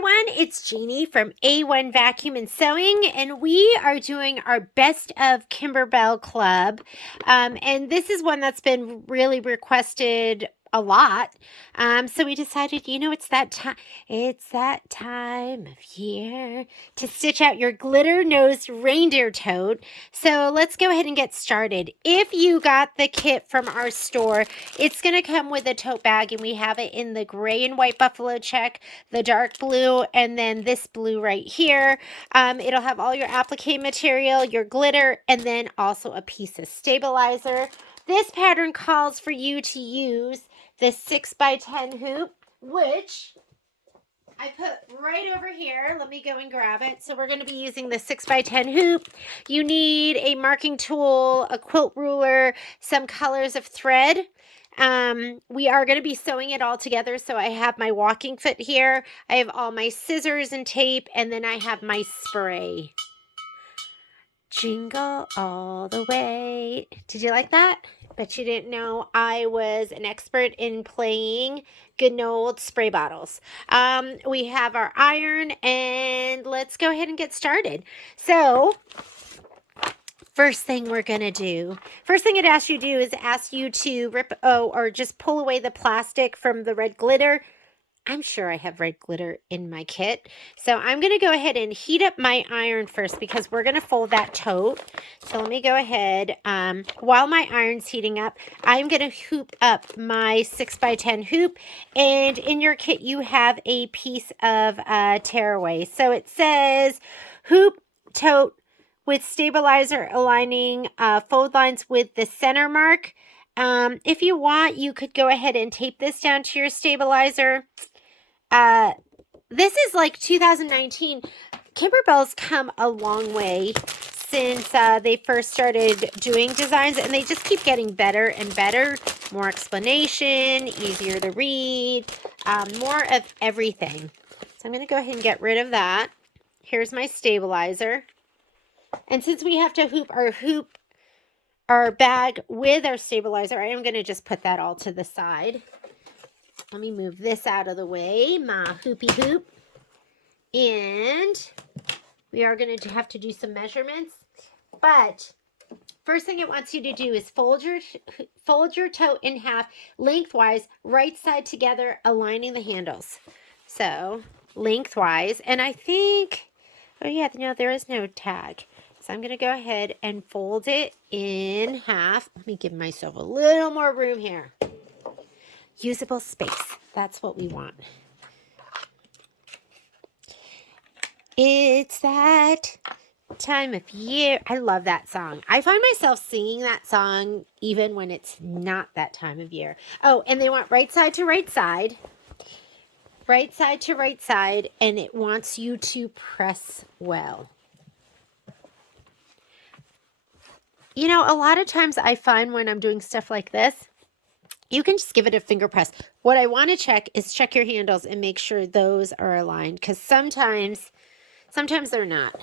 everyone, it's Jeannie from A1 Vacuum and Sewing, and we are doing our Best of Kimberbell Club. And this is one that's been really requested a lot. So we decided, it's that time of year to stitch out your glitter-nosed reindeer tote. So let's go ahead and get started. If you got the kit from our store, it's going to come with a tote bag, and we have it in the gray and white buffalo check, the dark blue, and then this blue right here. It'll have all your applique material, your glitter, and then also a piece of stabilizer. This pattern calls for you to use the 6x10 hoop, which I put right over here. Let me go and grab it. So we're going to be using the 6x10 hoop. You need a marking tool, a quilt ruler, some colors of thread. We are going to be sewing it all together. So I have my walking foot here. I have all my scissors and tape, and then I have my spray. Jingle all the way. Did you like that? Bet you didn't know I was an expert in playing good and old spray bottles. We have our iron, and let's go ahead and get started. So first thing we're going to do, first thing it asks you to do is ask you to rip or just pull away the plastic from the red glitter. I'm sure I have red glitter in my kit. So I'm going to go ahead and heat up my iron first because we're going to fold that tote. So let me go ahead. While my iron's heating up, I'm going to hoop up my 6x10 hoop. And in your kit, you have a piece of tearaway. So it says hoop tote with stabilizer aligning fold lines with the center mark. If you want, you could go ahead and tape this down to your stabilizer. This is like 2019. Kimberbell's come a long way since they first started doing designs, and they just keep getting better and better. More explanation, easier to read, more of everything. So I'm going to go ahead and get rid of that. Here's my stabilizer. And since we have to hoop our bag with our stabilizer, I am going to just put that all to the side. Let me move this out of the way, my hoopy hoop. And we are going to have to do some measurements. But first thing it wants you to do is fold your tote in half lengthwise, right side together, aligning the handles. So lengthwise. And I think, oh yeah, no, there is no tag. So I'm going to go ahead and fold it in half. Let me give myself a little more room here. Usable space. That's what we want. It's that time of year. I love that song. I find myself singing that song even when it's not that time of year. Oh, and they want right side to right side. Right side to right side. And it wants you to press well. You know, a lot of times I find when I'm doing stuff like this, you can just give it a finger press. What I want to check is check your handles and make sure those are aligned, because sometimes they're not.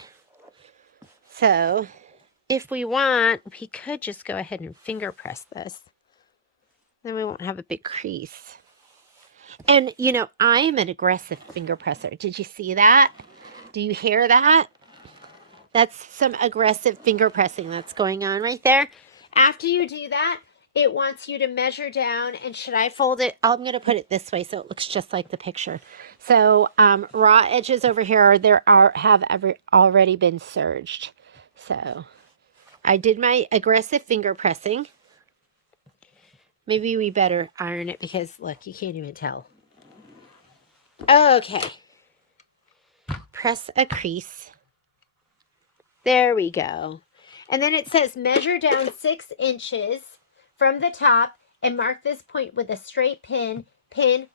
So if we want, we could just go ahead and finger press this. Then we won't have a big crease. And, I am an aggressive finger presser. Did you see that? Do you hear that? That's some aggressive finger pressing that's going on right there. After you do that, it wants you to measure down, and should I fold it? I'm going to put it this way so it looks just like the picture. So raw edges over here have already been serged. So I did my aggressive finger pressing. Maybe we better iron it because, look, you can't even tell. Okay. Press a crease. There we go. And then it says measure down 6 inches from the top and mark this point with a straight pin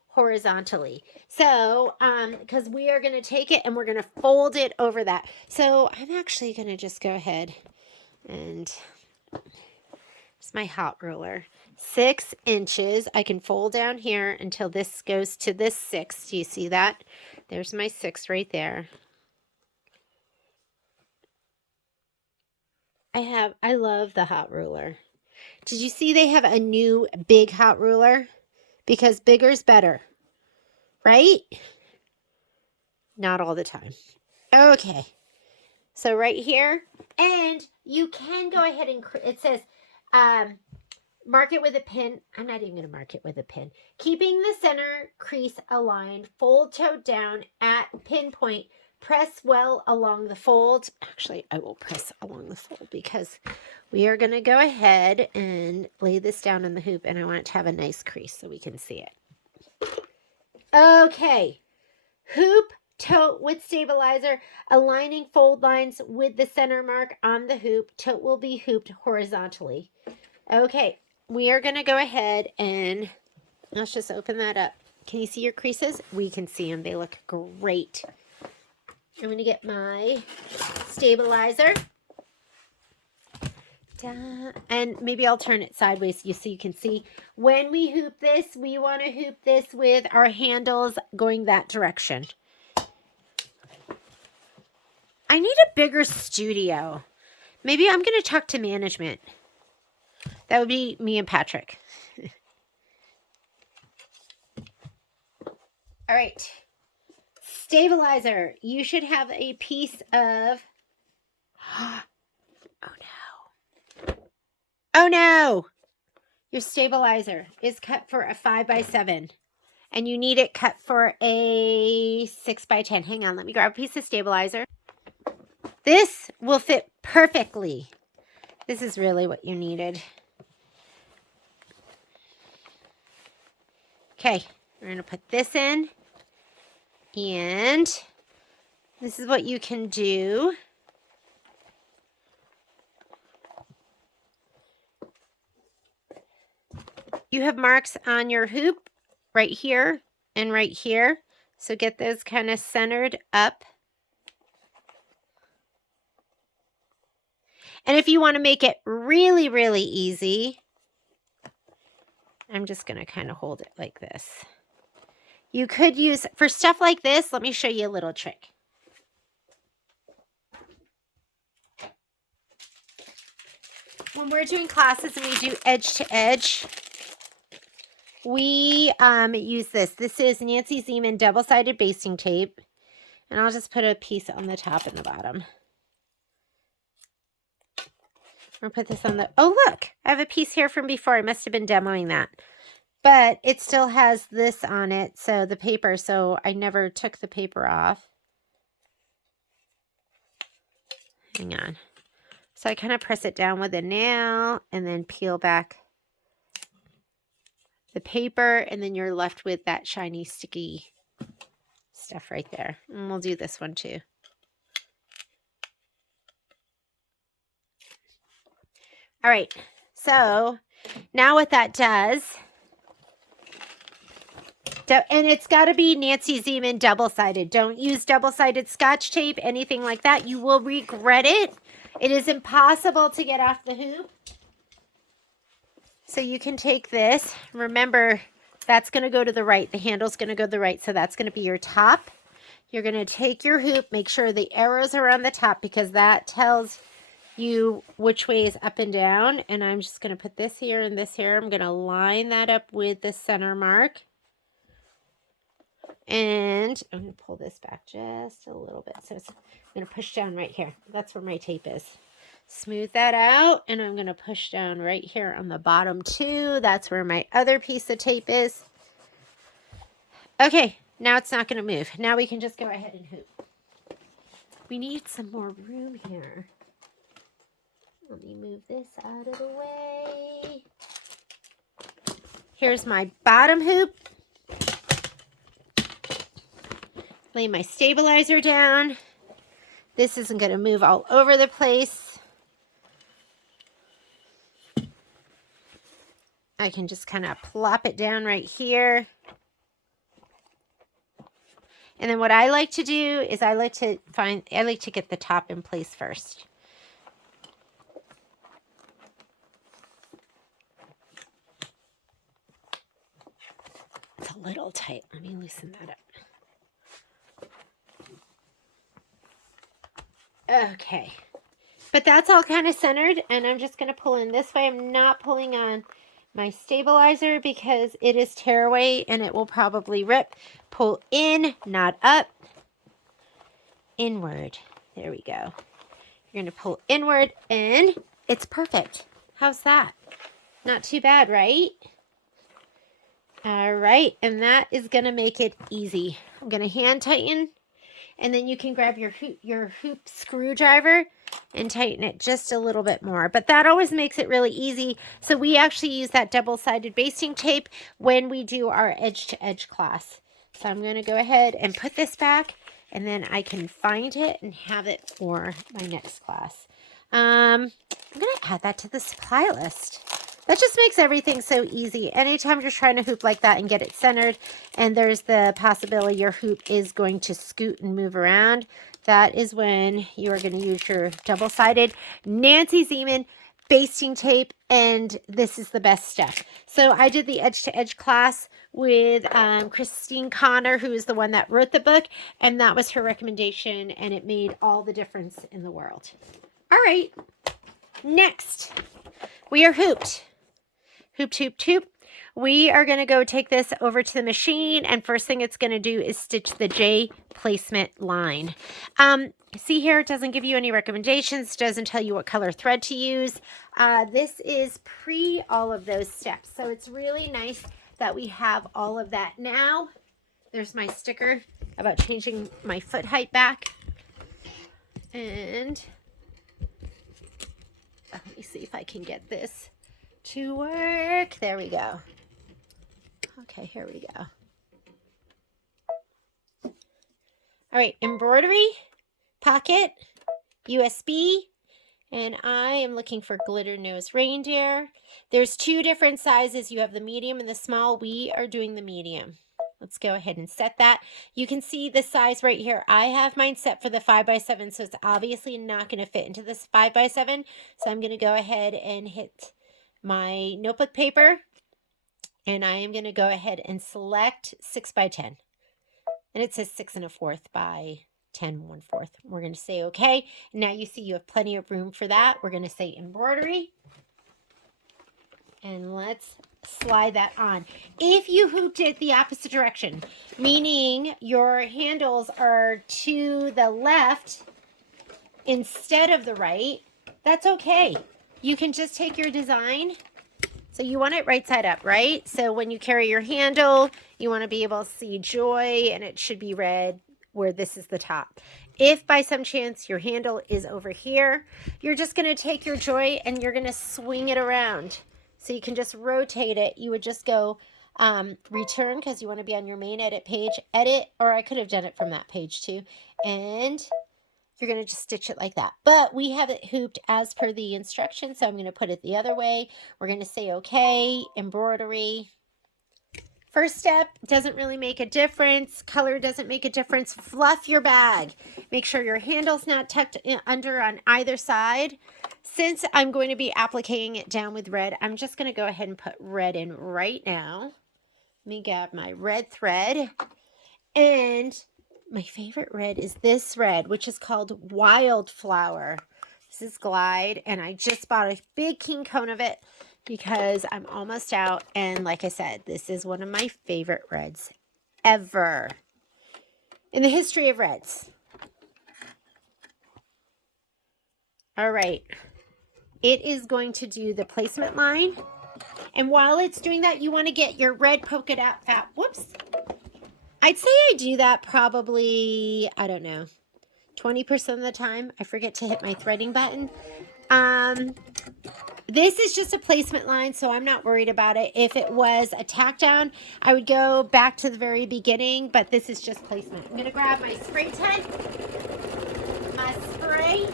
horizontally. So, because we are going to take it and we're going to fold it over that. So I'm actually going to just go ahead and it's my hot ruler. 6 inches. I can fold down here until this goes to this 6. Do you see that? There's my 6 right there. I love the hot ruler. Did you see they have a new big hot ruler? Because bigger's better, right? Not all the time. Okay. So right here, and you can go ahead and, it says, mark it with a pin. I'm not even going to mark it with a pin. Keeping the center crease aligned, fold tote down at pinpoint. Press well along the fold. Actually, I will press along the fold because we are going to go ahead and lay this down in the hoop, and I want it to have a nice crease so we can see it. Okay. Hoop tote with stabilizer, aligning fold lines with the center mark on the hoop. Tote will be hooped horizontally. Okay, we are going to go ahead and let's just open that up. Can you see your creases? We can see them. They look great. I'm going to get my stabilizer. And maybe I'll turn it sideways so you can see. When we hoop this, we want to hoop this with our handles going that direction. I need a bigger studio. Maybe I'm going to talk to management. That would be me and Patrick. All right. Stabilizer. You should have a piece of... Oh, no. Oh, no. Your stabilizer is cut for a 5x7. And you need it cut for a 6x10. Hang on. Let me grab a piece of stabilizer. This will fit perfectly. This is really what you needed. Okay, we're going to put this in. And this is what you can do. You have marks on your hoop right here and right here. So get those kind of centered up. And if you want to make it really, really easy, I'm just going to kind of hold it like this. You could use, for stuff like this, let me show you a little trick. When we're doing classes and we do edge to edge, we use this. This is Nancy Zeman double-sided basting tape. And I'll just put a piece on the top and the bottom. I'll put this on the, oh look, I have a piece here from before. I must have been demoing that. But it still has this on it, so the paper, so I never took the paper off. Hang on. So I kind of press it down with a nail and then peel back the paper, and then you're left with that shiny, sticky stuff right there. And we'll do this one too. All right, so now what that does, and it's got to be Nancy Zeman double-sided. Don't use double-sided Scotch tape, anything like that. You will regret it. It is impossible to get off the hoop. So you can take this. Remember, that's going to go to the right. The handle's going to go to the right, so that's going to be your top. You're going to take your hoop, make sure the arrows are on the top because that tells you which way is up and down. And I'm just going to put this here and this here. I'm going to line that up with the center mark. And I'm going to pull this back just a little bit. So I'm going to push down right here. That's where my tape is. Smooth that out. And I'm going to push down right here on the bottom too. That's where my other piece of tape is. Okay, now it's not going to move. Now we can just go ahead and hoop. We need some more room here. Let me move this out of the way. Here's my bottom hoop. Lay my stabilizer down. This isn't going to move all over the place. I can just kind of plop it down right here. And then what I like to do is I like to get the top in place first. It's a little tight. Let me loosen that up. Okay, but that's all kind of centered, and I'm just going to pull in this way. I'm not pulling on my stabilizer because it is tearaway and it will probably rip. Pull in, not up. inward. There we go. You're going to pull inward and it's perfect. How's that? Not too bad, right? All right, and that is going to make it easy. I'm going to hand tighten, and then you can grab your hoop screwdriver and tighten it just a little bit more. But that always makes it really easy. So we actually use that double-sided basting tape when we do our edge-to-edge class. So I'm going to go ahead and put this back, and then I can find it and have it for my next class. I'm going to add that to the supply list. That just makes everything so easy. Anytime you're trying to hoop like that and get it centered, and there's the possibility your hoop is going to scoot and move around, that is when you are going to use your double-sided Nancy Zeman basting tape, and this is the best stuff. So I did the edge-to-edge class with Christine Connor, who is the one that wrote the book, and that was her recommendation, and it made all the difference in the world. All right, next, we are hooped. Hoop, hoop, hoop. We are going to go take this over to the machine, and first thing it's going to do is stitch the J placement line. See here, it doesn't give you any recommendations, doesn't tell you what color thread to use. This is pre all of those steps, so it's really nice that we have all of that now. There's my sticker about changing my foot height back. And let me see if I can get this to work. There we go. Okay, here we go. All right, embroidery, pocket, USB, and I am looking for glitter nose reindeer. There's two different sizes. You have the medium and the small. We are doing the medium. Let's go ahead and set that. You can see the size right here. I have mine set for the 5x7, so it's obviously not going to fit into this 5x7. So I'm going to go ahead and hit my notebook paper, and I am going to go ahead and select 6x10, and it says 6 1/4 by 10 1/4. We're going to say okay. Now you see you have plenty of room for that. We're going to say embroidery, and let's slide that on. If you hooped it the opposite direction, meaning your handles are to the left instead of the right, that's okay. You can just take your design. So you want it right side up, right? So when you carry your handle, you want to be able to see joy, and it should be red where this is the top. If by some chance your handle is over here, you're just going to take your joy and you're going to swing it around. So you can just rotate it. You would just go return, because you want to be on your main edit page, edit, or I could have done it from that page too. And you're going to just stitch it like that. But we have it hooped as per the instructions, so I'm going to put it the other way. We're going to say okay, embroidery. First step, doesn't really make a difference. Color doesn't make a difference. Fluff your bag. Make sure your handle's not tucked under on either side. Since I'm going to be appliquing it down with red, I'm just going to go ahead and put red in right now. Let me grab my red thread, and my favorite red is this red, which is called Wildflower. This is Glide, and I just bought a big king cone of it because I'm almost out. And like I said, this is one of my favorite reds ever in the history of reds. All right. It is going to do the placement line. And while it's doing that, you want to get your red polka dot fat. Whoops. I'd say I do that probably, I don't know, 20% of the time. I forget to hit my threading button. This is just a placement line, so I'm not worried about it. If it was a tack down, I would go back to the very beginning, but this is just placement. I'm going to grab my spray tent, my spray.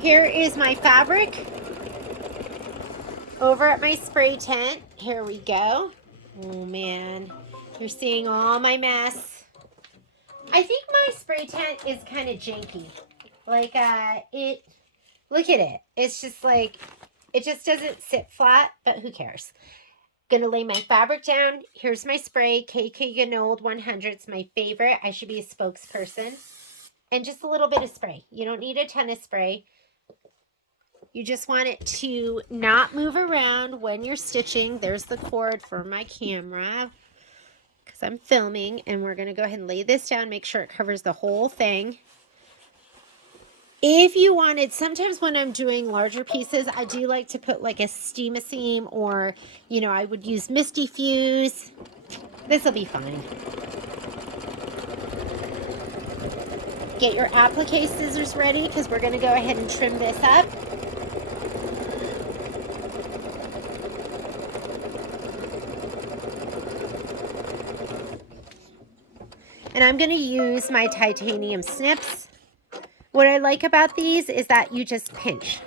Here is my fabric. Over at my spray tent, here we go. Oh man, you're seeing all my mess. I think my spray tent is kind of janky. Like look at it. It's just like, it just doesn't sit flat, but who cares? Gonna lay my fabric down. Here's my spray, KK Ganold 100. It's my favorite. I should be a spokesperson. And just a little bit of spray. You don't need a ton of spray. You just want it to not move around when you're stitching. There's the cord for my camera because I'm filming, and we're going to go ahead and lay this down, make sure it covers the whole thing. If you wanted, sometimes when I'm doing larger pieces, I do like to put like a steam-a-seam, or, you know, I would use Misty Fuse. This will be fine. Get your applique scissors ready because we're going to go ahead and trim this up. And I'm going to use my titanium snips. What I like about these is that you just pinch.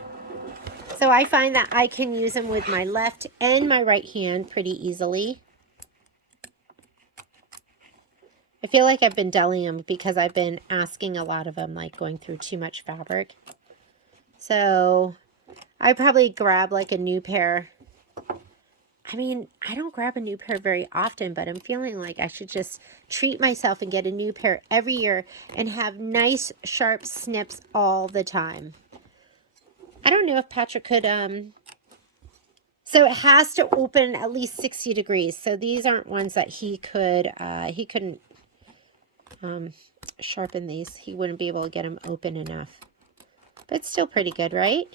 So I find that I can use them with my left and my right hand pretty easily. I feel like I've been dulling them because I've been asking a lot of them, like going through too much fabric. So I probably grab like a new pair. I mean, I don't grab a new pair very often, but I'm feeling like I should just treat myself and get a new pair every year and have nice, sharp snips all the time. I don't know if Patrick could, so it has to open at least 60 degrees. So these aren't ones that he couldn't sharpen these. He wouldn't be able to get them open enough. But it's still pretty good, right?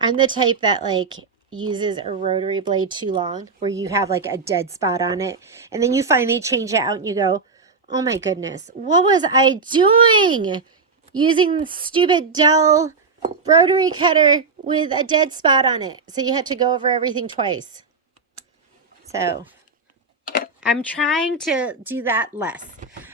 I'm the type that like uses a rotary blade too long, where you have like a dead spot on it, and then you finally change it out and you go, oh my goodness, what was I doing? Using stupid dull rotary cutter with a dead spot on it. So you had to go over everything twice. So I'm trying to do that less.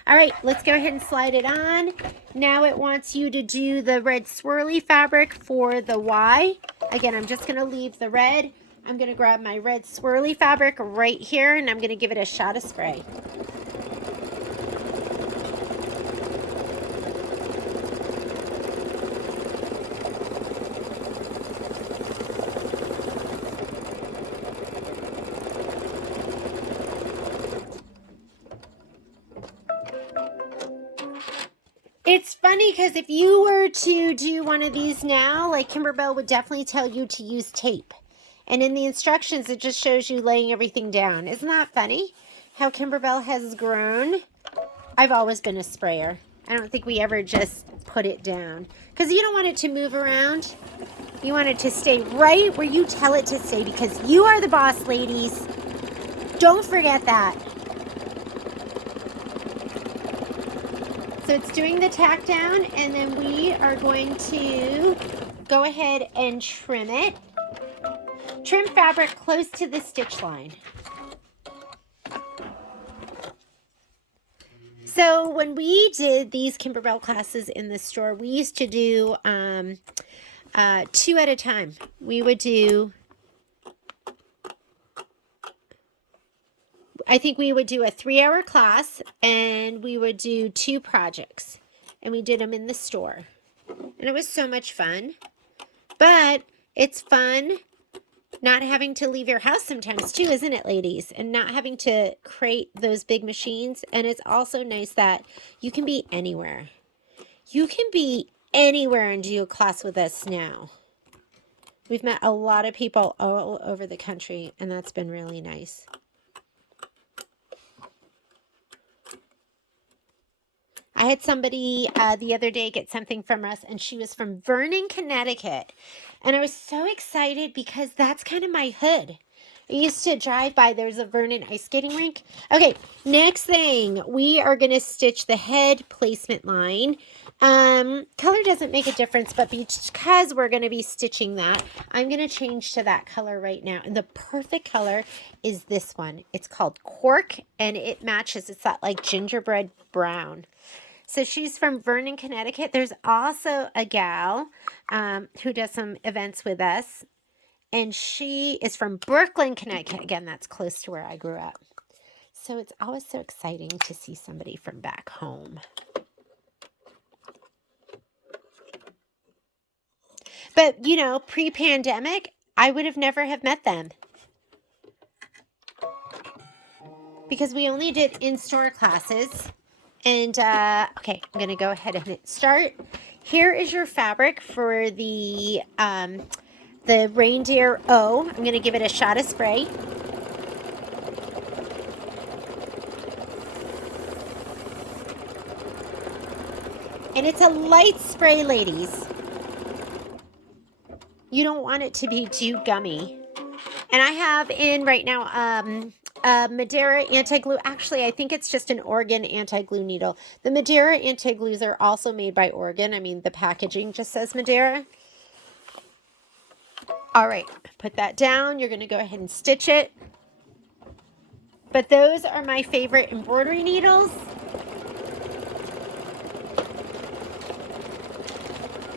All right, let's go ahead and slide it on. Now it wants you to do the red swirly fabric for the Y. Again, I'm just going to leave the red. I'm going to grab my red swirly fabric right here, and I'm going to give it a shot of spray. It's funny because if you were to do one of these now, like Kimberbell would definitely tell you to use tape. And in the instructions, it just shows you laying everything down. Isn't that funny? How Kimberbell has grown. I've always been a sprayer. I don't think we ever just put it down. Because you don't want it to move around. You want it to stay right where you tell it to stay, because you are the boss, ladies. Don't forget that. So it's doing the tack down, and then we are going to go ahead and trim it. Trim fabric close to the stitch line. So when we did these Kimberbell classes in the store, we used to do 2 at a time. We would do, I think we would do a 3-hour class, and we would do 2 projects, and we did them in the store, and it was so much fun. But it's fun not having to leave your house sometimes too, isn't it, ladies? And not having to create those big machines. And it's also nice that you can be anywhere. You can be anywhere and do a class with us now. We've met a lot of people all over the country, and that's been really nice. I had somebody the other day get something from us, and she was from Vernon, Connecticut. And I was so excited because that's kind of my hood. I used to drive by, there's a Vernon ice skating rink. Okay, next thing, we are going to stitch the head placement line. Color doesn't make a difference, but because we're going to be stitching that, I'm going to change to that color right now. And the perfect color is this one. It's called Cork, and it matches. It's that like gingerbread brown. So she's from Vernon, Connecticut. There's also a gal who does some events with us, and she is from Brooklyn, Connecticut. Again, that's close to where I grew up. So it's always so exciting to see somebody from back home. But, you know, pre-pandemic, I would have never have met them, because we only did in-store classes. And, okay, I'm going to go ahead and hit start. here is your fabric for the Reindeer O. I'm going to give it a shot of spray. And it's a light spray, ladies. You don't want it to be too gummy. And I have in right now Madeira anti-glue. Actually, I think it's just an Oregon anti-glue needle. The Madeira anti-glues are also made by Oregon. I mean, the packaging just says Madeira. All right, put that down. You're going to go ahead and stitch it. But those are my favorite embroidery needles.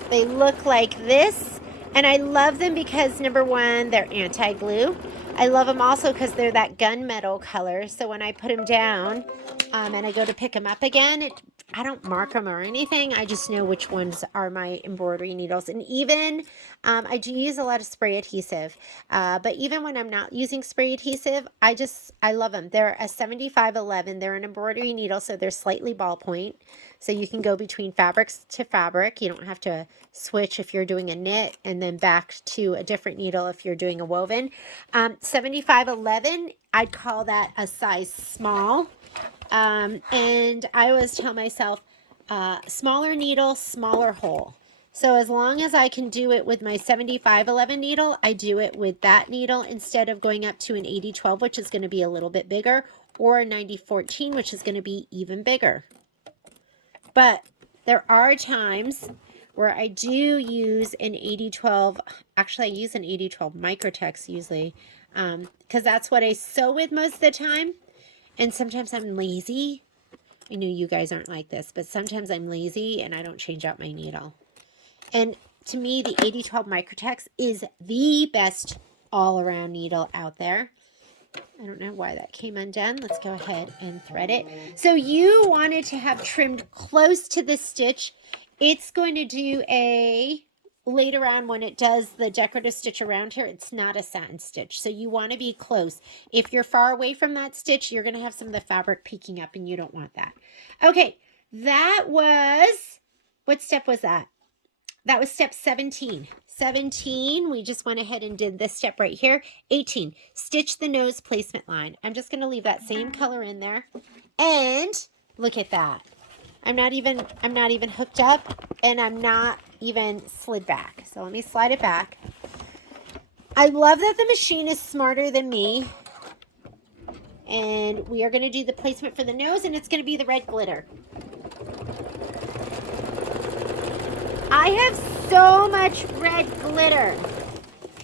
They look like this, and I love them because, number one, they're anti-glue. I love them also because they're that gunmetal color, so when I put them down and I go to pick them up again, I don't mark them or anything. I just know which ones are my embroidery needles. And even, I do use a lot of spray adhesive, but even when I'm not using spray adhesive, I love them. They're a 7511. They're an embroidery needle, so they're slightly ballpoint. So you can go between fabrics to fabric. You don't have to switch if you're doing a knit and then back to a different needle if you're doing a woven. 7511, I'd call that a size small. And I always tell myself, smaller needle, smaller hole. So as long as I can do it with my 7511 needle, I do it with that needle instead of going up to an 8012, which is going to be a little bit bigger, or a 9014, which is going to be even bigger. But there are times where I do use an 8012. Actually, I use an 8012 Microtex usually, because that's what I sew with most of the time. And sometimes I'm lazy. I know you guys aren't like this, but sometimes I'm lazy and I don't change out my needle. And to me, the 8012 Microtex is the best all-around needle out there. I don't know why that came undone. Let's go ahead and thread it. So you wanted to have trimmed close to the stitch. It's going to do later on when it does the decorative stitch around here, it's not a satin stitch. So you want to be close. If you're far away from that stitch, you're going to have some of the fabric peeking up and you don't want that. Okay, that was, what step was that? That was step 17. 17, we just went ahead and did this step right here. 18, stitch the nose placement line. I'm just going to leave that same color in there. And look at that. I'm not even hooked up, and I'm not even slid back. So let me slide it back. I love that the machine is smarter than me. And we are going to do the placement for the nose, and it's going to be the red glitter. I have so much red glitter.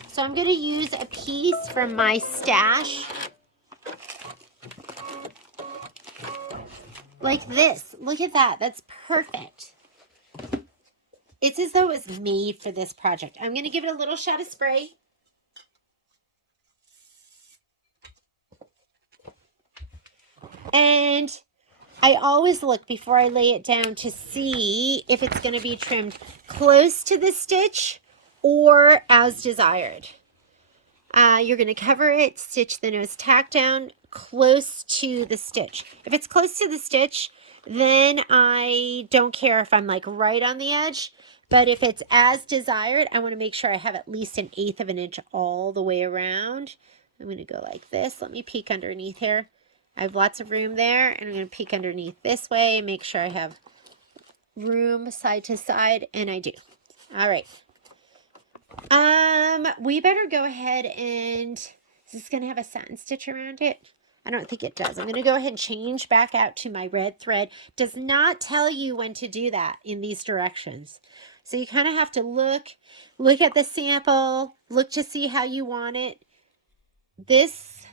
So I'm going to use a piece from my stash. Like this. Look at that. That's perfect. It's as though it was made for this project. I'm going to give it a little shot of spray. And I always look before I lay it down to see if it's going to be trimmed close to the stitch or as desired. You're going to cover it, stitch the nose tack down close to the stitch. If it's close to the stitch, then I don't care if I'm like right on the edge. But if it's as desired, I want to make sure I have at least 1/8 of an inch all the way around. I'm going to go like this. Let me peek underneath here. I have lots of room there, and I'm going to peek underneath this way, make sure I have room side to side, and I do. All right. We better go ahead and, is this going to have a satin stitch around it? I don't think it does. I'm going to go ahead and change back out to my red thread. Does not tell you when to do that in these directions. So you kind of have to look at the sample, look to see how you want it. Does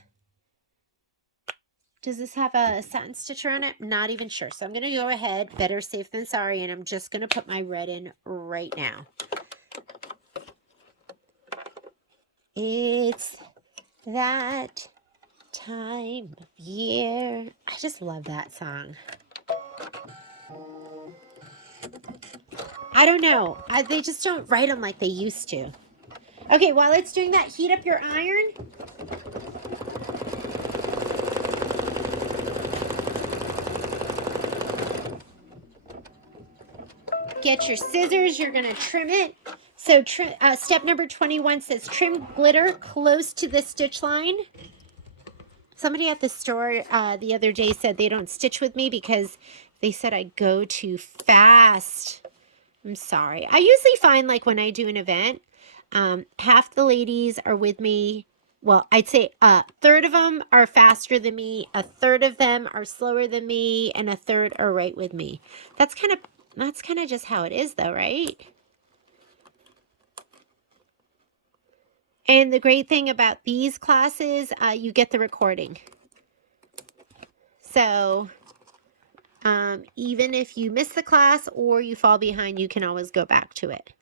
this have a satin stitch around it? Not even sure. So I'm going to go ahead, better safe than sorry, and I'm just going to put my red in right now. It's that time of year. I just love that song. I don't know. They just don't write them like they used to. Okay, while it's doing that, heat up your iron. get your scissors. You're going to trim it. So step number 21 says trim glitter close to the stitch line. Somebody at the store the other day said they don't stitch with me because they said I go too fast. I'm sorry. I usually find like when I do an event, half the ladies are with me. Well, I'd say a third of them are faster than me, a third of them are slower than me, and a third are right with me. That's kind of just how it is though, right? And the great thing about these classes, you get the recording. So even if you miss the class or you fall behind, you can always go back to it.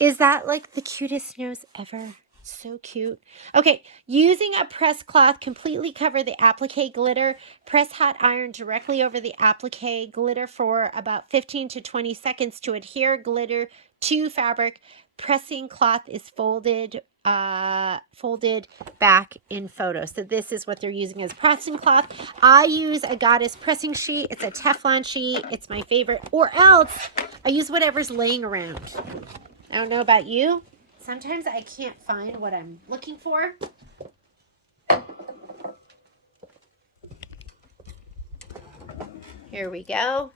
Is that like the cutest nose ever? So cute. Okay, using a press cloth, completely cover the applique glitter. Press hot iron directly over the applique glitter for about 15 to 20 seconds to adhere glitter to fabric. Pressing cloth is folded back in photo. So this is what they're using as pressing cloth. I use a Goddess pressing sheet. It's a Teflon sheet. It's my favorite. Or else I use whatever's laying around. I don't know about you. Sometimes I can't find what I'm looking for. Here we go.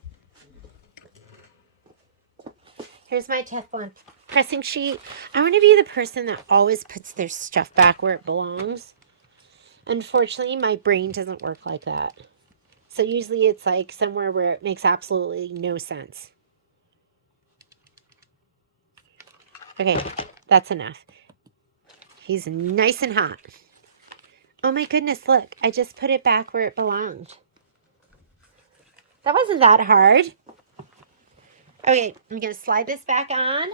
Here's my Teflon pressing sheet. I want to be the person that always puts their stuff back where it belongs. Unfortunately, my brain doesn't work like that. So usually it's like somewhere where it makes absolutely no sense. Okay, that's enough. He's nice and hot. Oh my goodness, look. I just put it back where it belonged. That wasn't that hard. Okay, I'm going to slide this back on.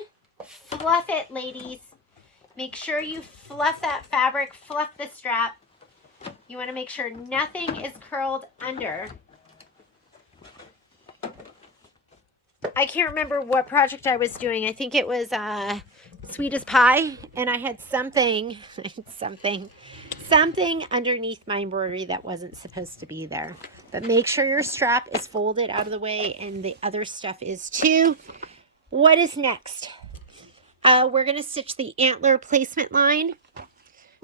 Fluff it, ladies. Make sure you fluff that fabric, fluff the strap. You want to make sure nothing is curled under. I can't remember what project I was doing. I think it was Sweet as Pie, and I had something underneath my embroidery that wasn't supposed to be there. But make sure your strap is folded out of the way, and the other stuff is too. What is next? We're going to stitch the antler placement line.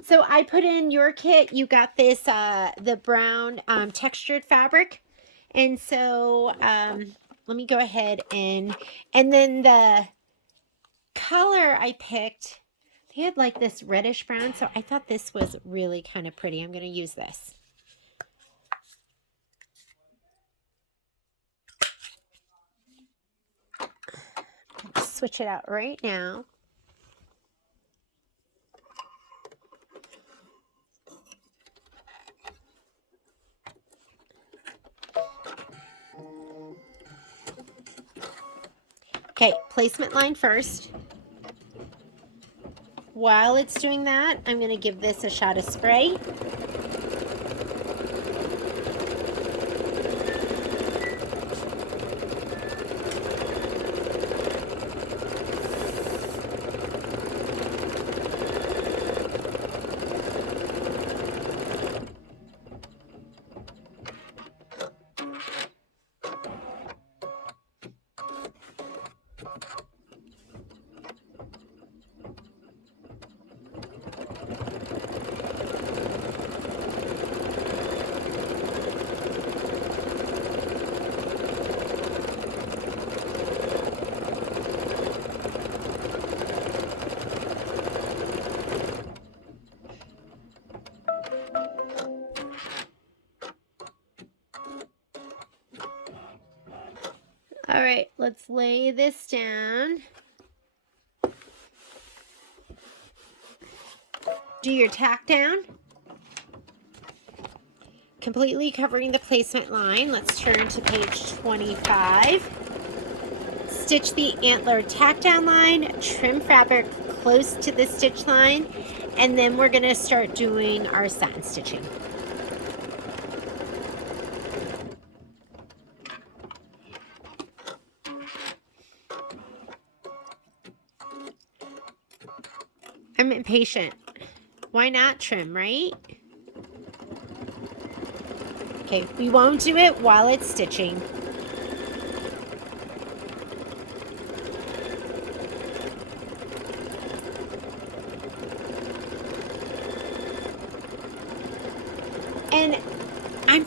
So I put in your kit, you got this, the brown textured fabric. And so let me go ahead and then the color I picked, they had like this reddish brown. So I thought this was really kind of pretty. I'm going to use this. Switch it out right now. Okay, placement line first. While it's doing that, I'm going to give this a shot of spray. All right, let's lay this down. Do your tack down. Completely covering the placement line. Let's turn to page 25. Stitch the antler tack down line, trim fabric close to the stitch line, and then we're going to start doing our satin stitching. I'm impatient. Why not trim, right? Okay, we won't do it while it's stitching. Okay, I'm going to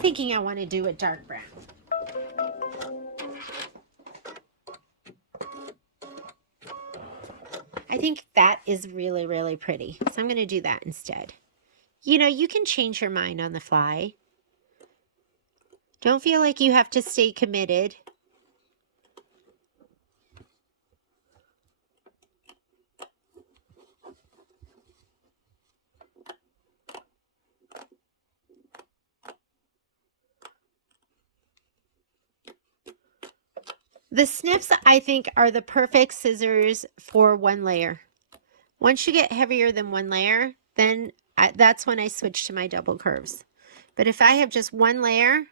thinking I want to do a dark brown. I think that is really, really pretty. So I'm going to do that instead. You know, you can change your mind on the fly. Don't feel like you have to stay committed. The snips, I think, are the perfect scissors for one layer. Once you get heavier than one layer, then that's when I switch to my double curves. But if I have just one layer,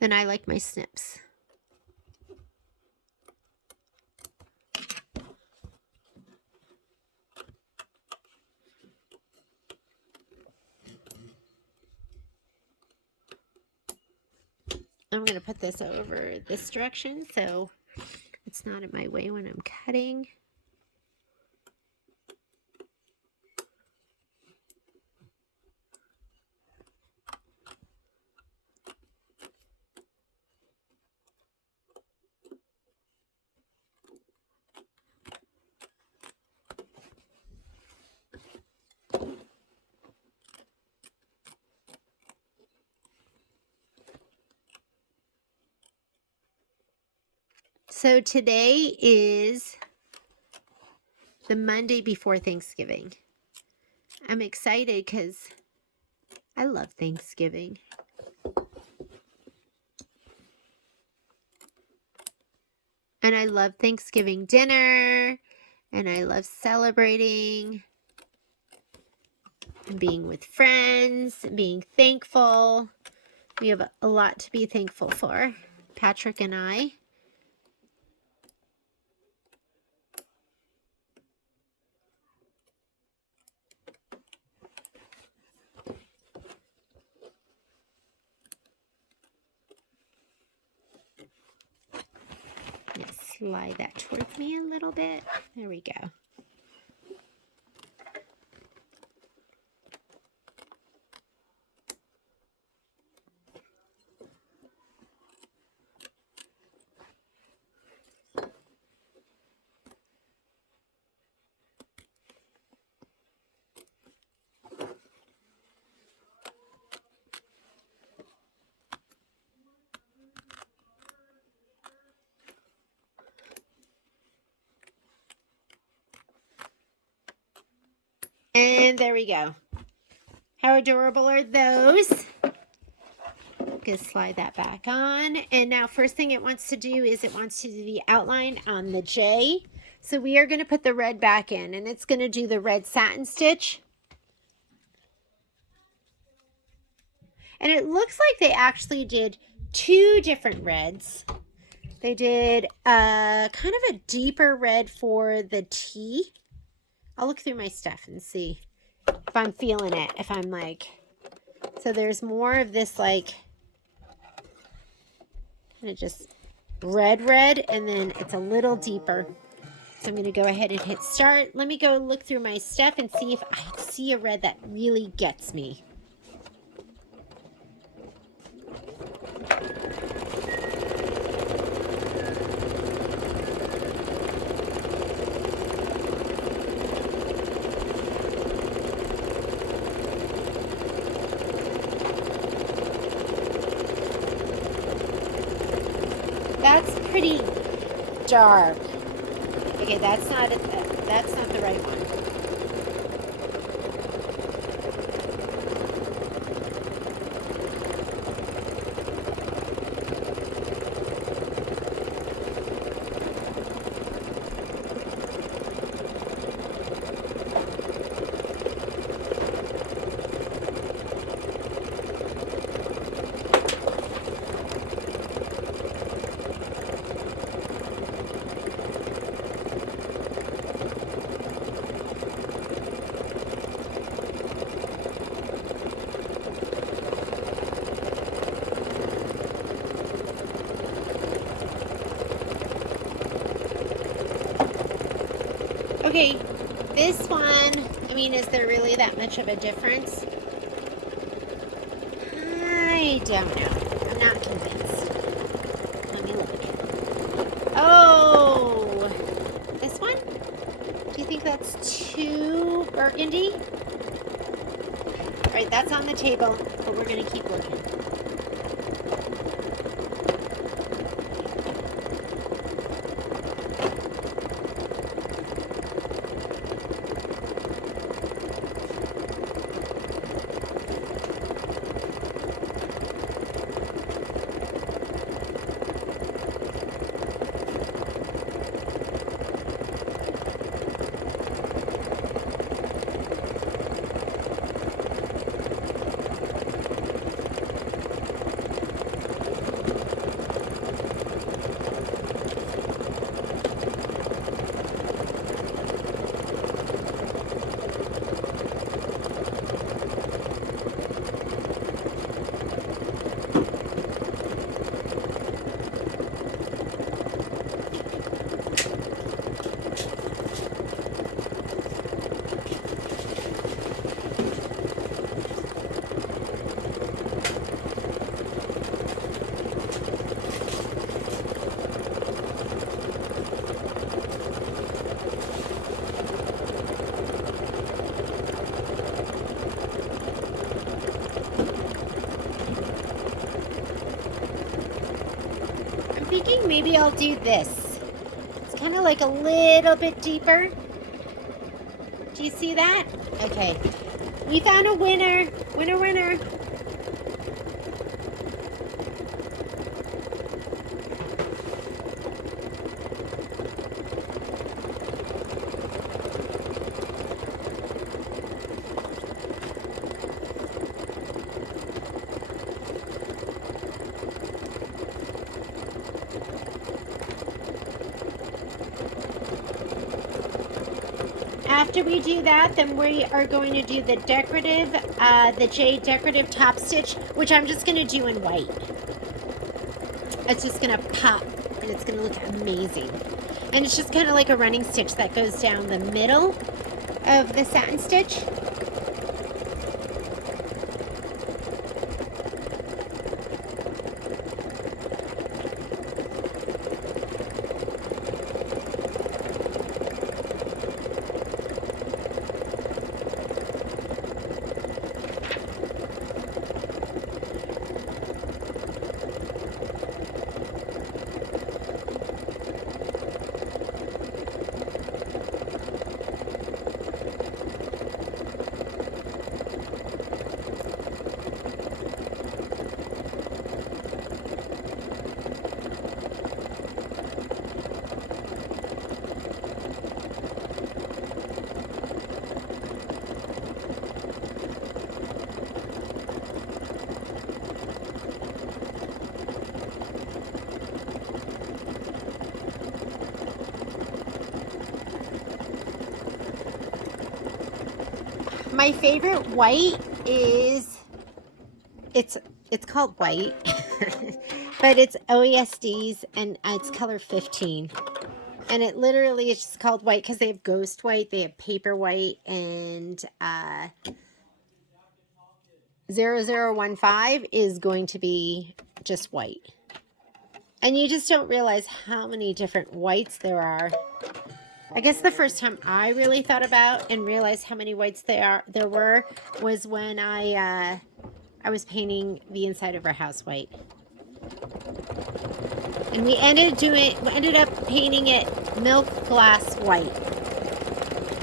then I like my snips. I'm going to put this over this direction so it's not in my way when I'm cutting. So today is the Monday before Thanksgiving. I'm excited because I love Thanksgiving. And I love Thanksgiving dinner, and I love celebrating and being with friends, and being thankful. We have a lot to be thankful for, Patrick and I. Slide that towards me a little bit. There we go. And there we go. How adorable are those? I'm going to slide that back on. And now first thing it wants to do is it wants to do the outline on the J. So we are going to put the red back in, and it's going to do the red satin stitch. And it looks like they actually did two different reds. They did kind of a deeper red for the T. I'll look through my stuff and see if I'm feeling it, if I'm like, so there's more of this like, kind of just red, and then it's a little deeper. So I'm going to go ahead and hit start. Let me go look through my stuff and see if I see a red that really gets me. That's pretty dark. Okay, that's not the right one. Okay, this one, I mean, is there really that much of a difference? I don't know. I'm not convinced. Let me look. Oh, this one? Do you think that's too burgundy? All right, that's on the table, but we're gonna keep looking. Thinking maybe I'll do this. It's kind of like a little bit deeper. Do you see that? Okay. We found a winner. Winner, winner. After we do that, then we are going to do the decorative, the jade decorative top stitch, which I'm just going to do in white. It's just going to pop, and it's going to look amazing. And it's just kind of like a running stitch that goes down the middle of the satin stitch. My favorite white is, it's called white, but it's OESD's and it's color 15. And it literally is just called white because they have ghost white, they have paper white, and 0015 is going to be just white. And you just don't realize how many different whites there are. I guess the first time I really thought about and realized how many whites there were was when I was painting the inside of our house white. And we ended up painting it milk glass white,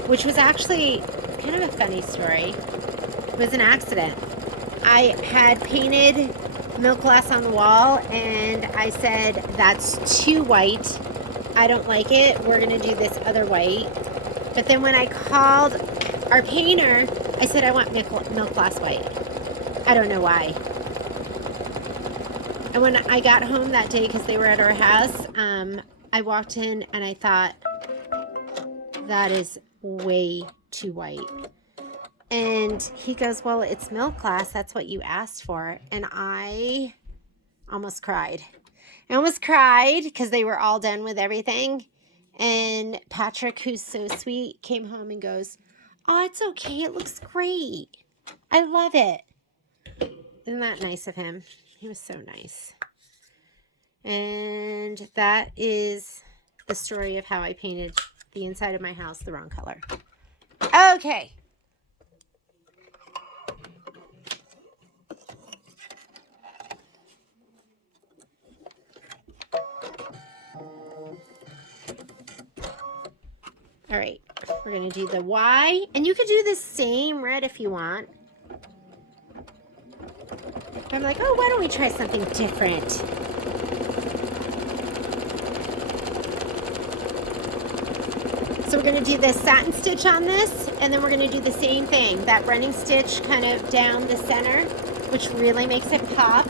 which was actually kind of a funny story. It was an accident. I had painted milk glass on the wall and I said, that's too white. I don't like it. We're going to do this other white. But then when I called our painter, I said, I want milk glass white. I don't know why. And when I got home that day, because they were at our house, I walked in and I thought, that is way too white. And he goes, well, it's milk glass. That's what you asked for. And I almost cried. I almost cried because they were all done with everything. And Patrick, who's so sweet, came home and goes, oh, it's okay. It looks great. I love it. Isn't that nice of him? He was so nice. And that is the story of how I painted the inside of my house the wrong color. Okay. All right, we're going to do the Y. And you could do the same red if you want. I'm like, oh, why don't we try something different? So we're going to do the satin stitch on this, and then we're going to do the same thing, that running stitch kind of down the center, which really makes it pop.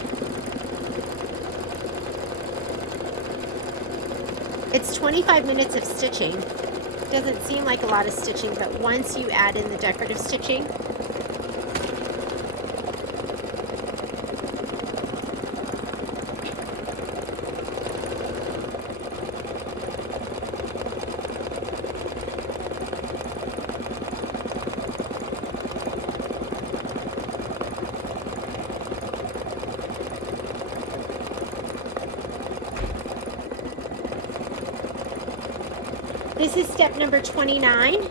It's 25 minutes of stitching. Doesn't seem like a lot of stitching, but once you add in the decorative stitching, this is step number 29.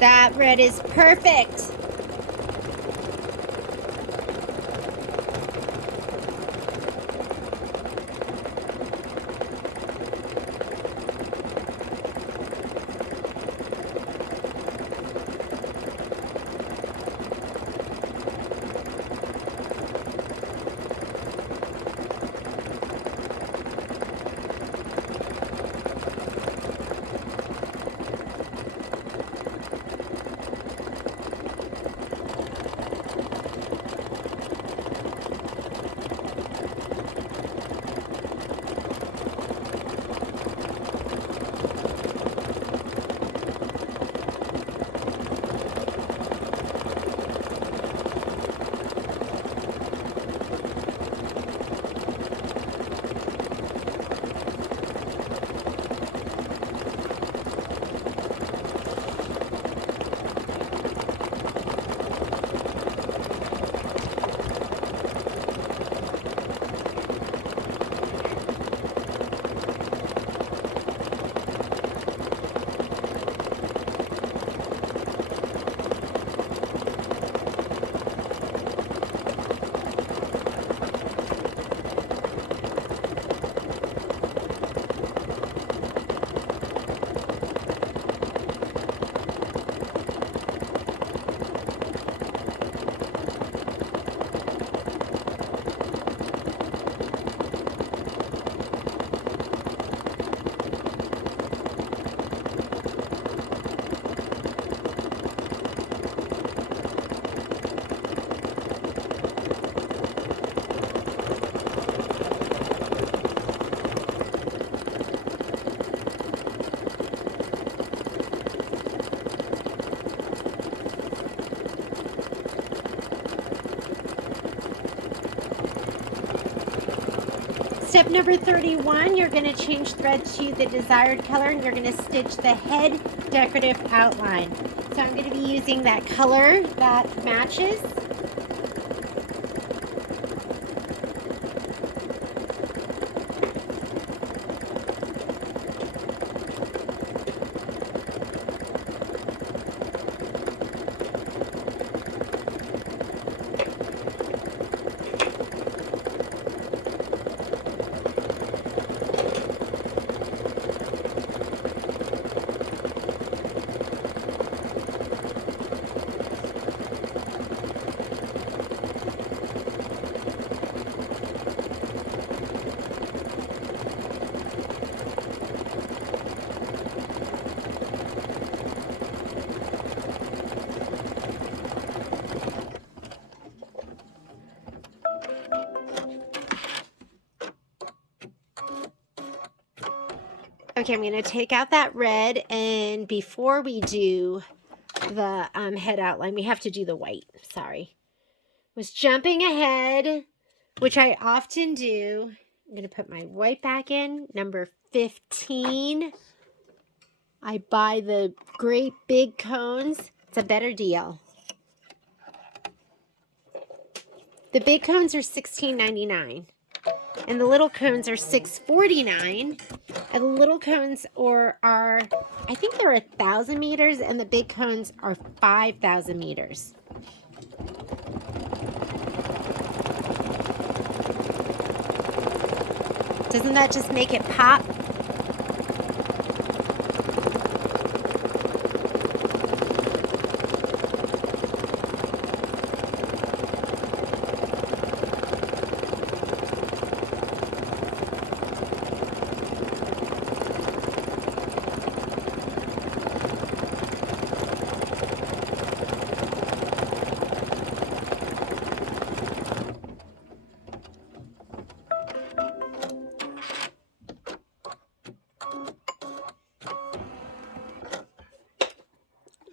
That red is perfect. Step number 31, you're going to change thread to the desired color and you're going to stitch the head decorative outline. So I'm going to be using that color that matches. Okay, I'm going to take out that red, and before we do the head outline, we have to do the white. Sorry. Was jumping ahead, which I often do. I'm going to put my white back in, number 15. I buy the great big cones. It's a better deal. The big cones are $16.99. And the little cones are $6.49. And the little cones are I think they're 1,000 meters, and the big cones are 5,000 meters. Doesn't that just make it pop?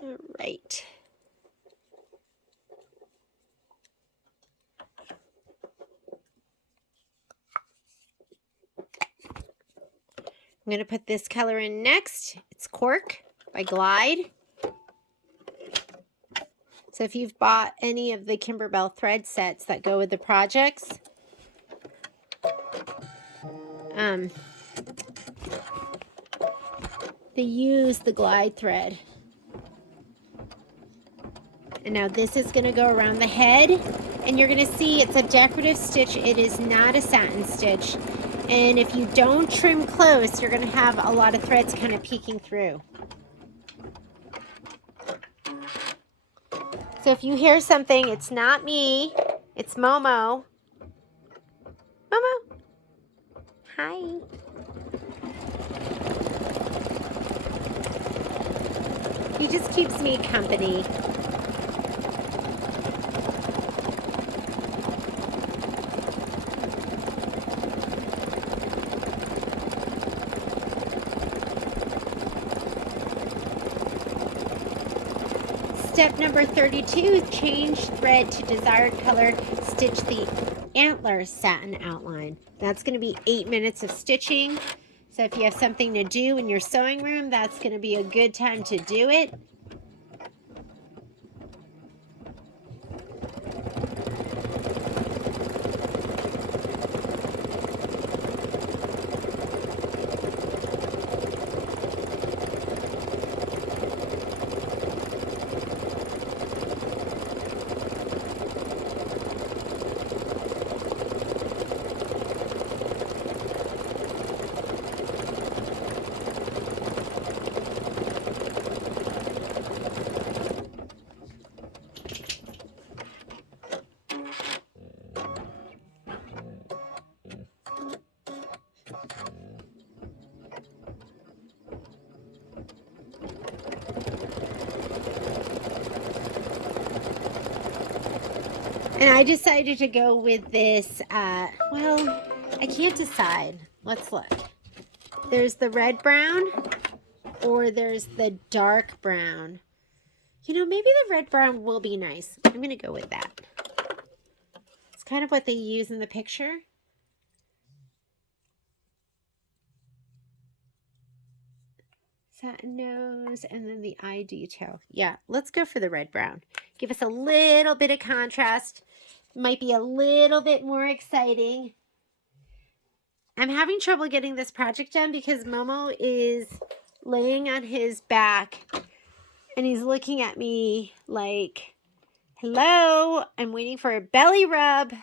All right. I'm going to put this color in next. It's Cork by Glide. So if you've bought any of the Kimberbell thread sets that go with the projects, they use the Glide thread. And now this is going to go around the head, and you're going to see it's a decorative stitch. It is not a satin stitch. And if you don't trim close, you're going to have a lot of threads kind of peeking through. So if you hear something, it's not me, it's Momo. Momo, hi. He just keeps me company. Step number 32, change thread to desired color, stitch the Antler satin outline. That's going to be 8 minutes of stitching. So if you have something to do in your sewing room, that's going to be a good time to do it. And I decided to go with this, well, I can't decide. Let's look. There's the red brown, or there's the dark brown. You know, maybe the red brown will be nice. I'm going to go with that. It's kind of what they use in the picture. Satin nose, and then the eye detail. Yeah, let's go for the red brown. Give us a little bit of contrast. Might be a little bit more exciting. I'm having trouble getting this project done because Momo is laying on his back and he's looking at me like, hello, I'm waiting for a belly rub.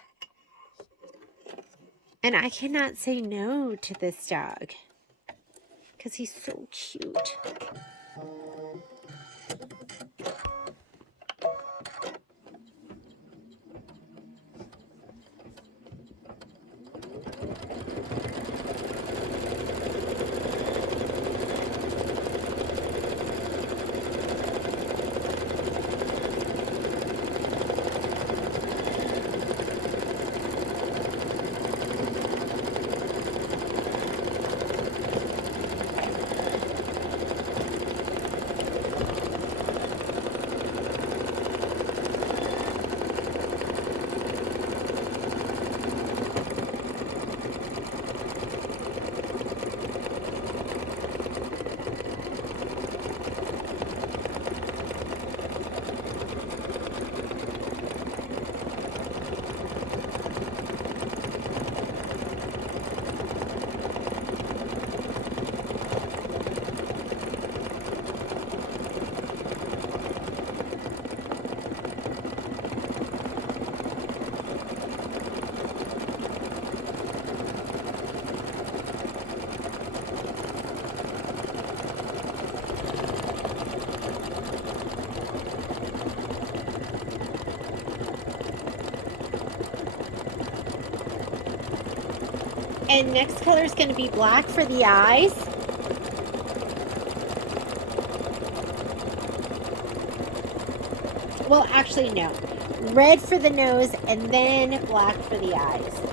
And I cannot say no to this dog because he's so cute. And next color is going to be black for the eyes. Well, actually, no. Red for the nose and then black for the eyes.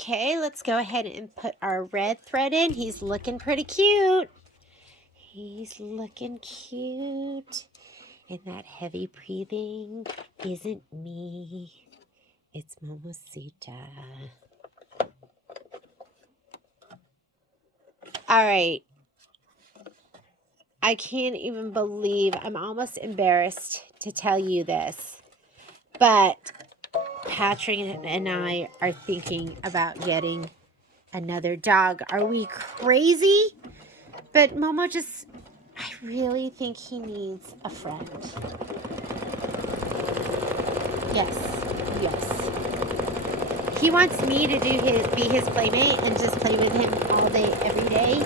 Okay, let's go ahead and put our red thread in. He's looking pretty cute. He's looking cute. And that heavy breathing isn't me. It's Momosita. All right. I can't even believe, I'm almost embarrassed to tell you this, but Patrick and I are thinking about getting another dog. Are we crazy? But Momo I really think he needs a friend. Yes, yes. He wants me to be his playmate and just play with him all day, every day.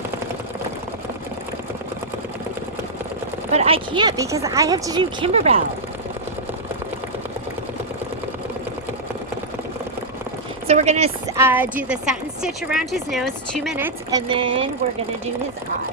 But I can't because I have to do Kimberbell. So we're going to do the satin stitch around his nose, 2 minutes, and then we're going to do his eyes.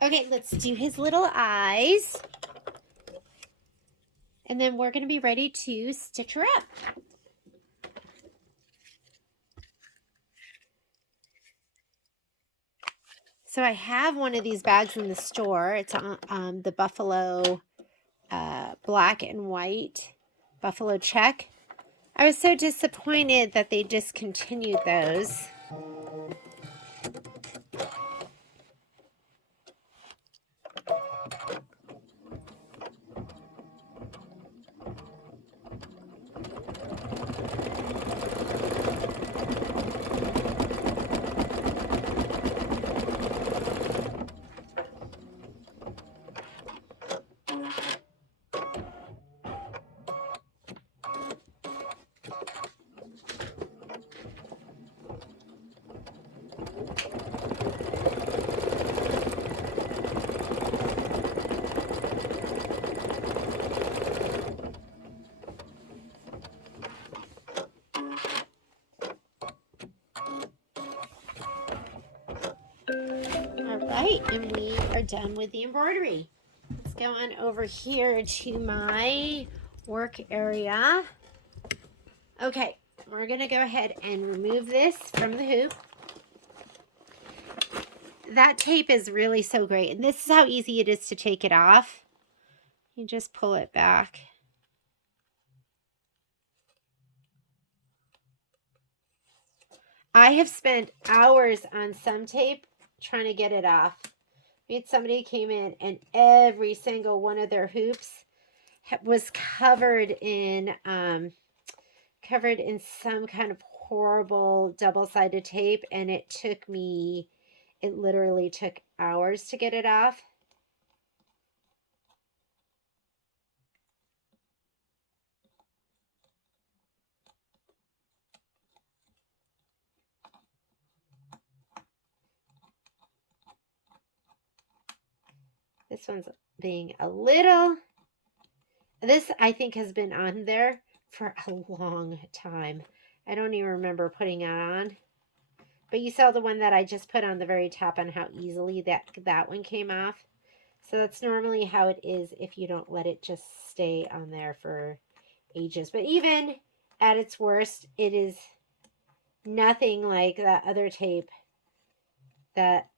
Okay, let's do his little eyes. And then we're going to be ready to stitch her up. So I have one of these bags in the store. It's on the buffalo black and white buffalo check. I was so disappointed that they discontinued those. Right, and we are done with the embroidery. Let's go on over here to my work area. Okay, we're going to go ahead and remove this from the hoop. That tape is really so great, and this is how easy it is to take it off. You just pull it back. I have spent hours on some tape trying to get it off. Somebody came in and every single one of their hoops was covered in some kind of horrible double-sided tape, and it literally took hours to get it off. This one's being a little, this I think has been on there for a long time. I don't even remember putting it on. But you saw the one that I just put on the very top on how easily that one came off. So that's normally how it is if you don't let it just stay on there for ages. But even at its worst, it is nothing like that other tape that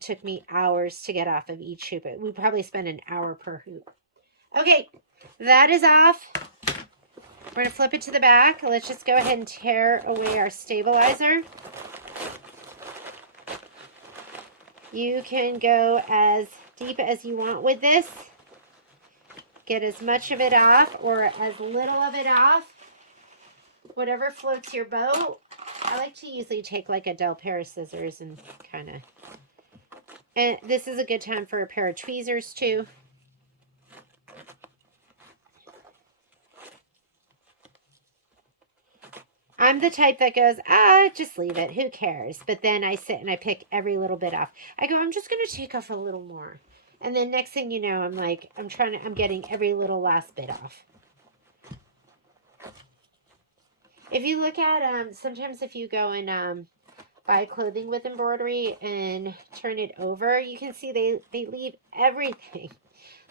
took me hours to get off of each hoop. We probably spent an hour per hoop. Okay, that is off. We're going to flip it to the back. Let's just go ahead and tear away our stabilizer. You can go as deep as you want with this. Get as much of it off or as little of it off. Whatever floats your boat. I like to usually take like a dull pair of scissors and kind of... And this is a good time for a pair of tweezers too. I'm the type that goes, just leave it. Who cares? But then I sit and I pick every little bit off. I go, I'm just going to take off a little more. And then next thing you know, I'm like, I'm getting every little last bit off. If you look at, sometimes if you go and buy clothing with embroidery and turn it over, you can see they leave everything.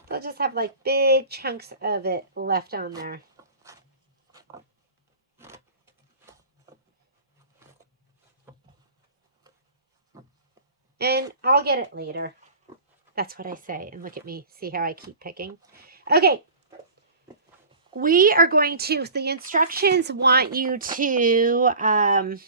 They'll just have like big chunks of it left on there. And I'll get it later. That's what I say. And look at me. See how I keep picking? Okay. We are going to, the instructions want you to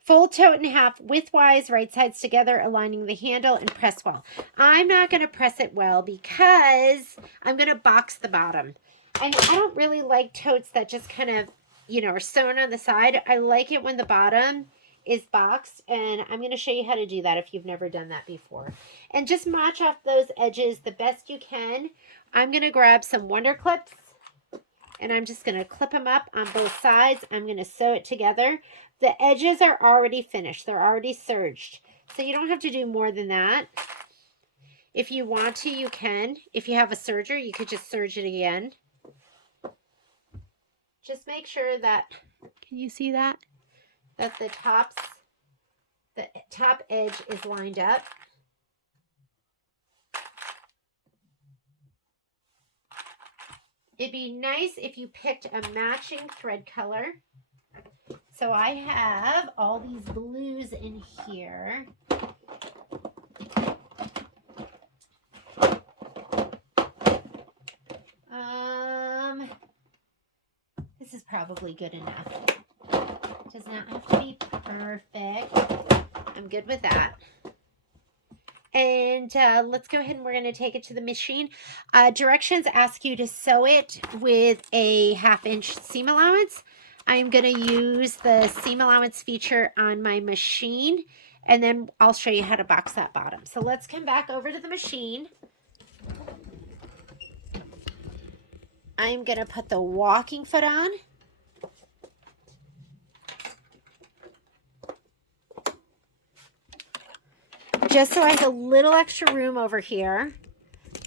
fold tote in half widthwise, right sides together, aligning the handle, and press well. I'm not going to press it well because I'm going to box the bottom. And I don't really like totes that just kind of, you know, are sewn on the side. I like it when the bottom is boxed, and I'm going to show you how to do that if you've never done that before. And just match off those edges the best you can. I'm going to grab some Wonder Clips, and I'm just going to clip them up on both sides. I'm going to sew it together. The edges are already finished. They're already serged. So you don't have to do more than that. If you want to, you can. If you have a serger, you could just serge it again. Just make sure that, can you see that? That the top edge is lined up. It'd be nice if you picked a matching thread color. So I have all these blues in here. This is probably good enough. Does not have to be perfect. I'm good with that. And let's go ahead and we're going to take it to the machine. Directions ask you to sew it with a 1/2 inch seam allowance. I'm going to use the seam allowance feature on my machine, and then I'll show you how to box that bottom. So let's come back over to the machine. I'm going to put the walking foot on. Just so I have a little extra room over here,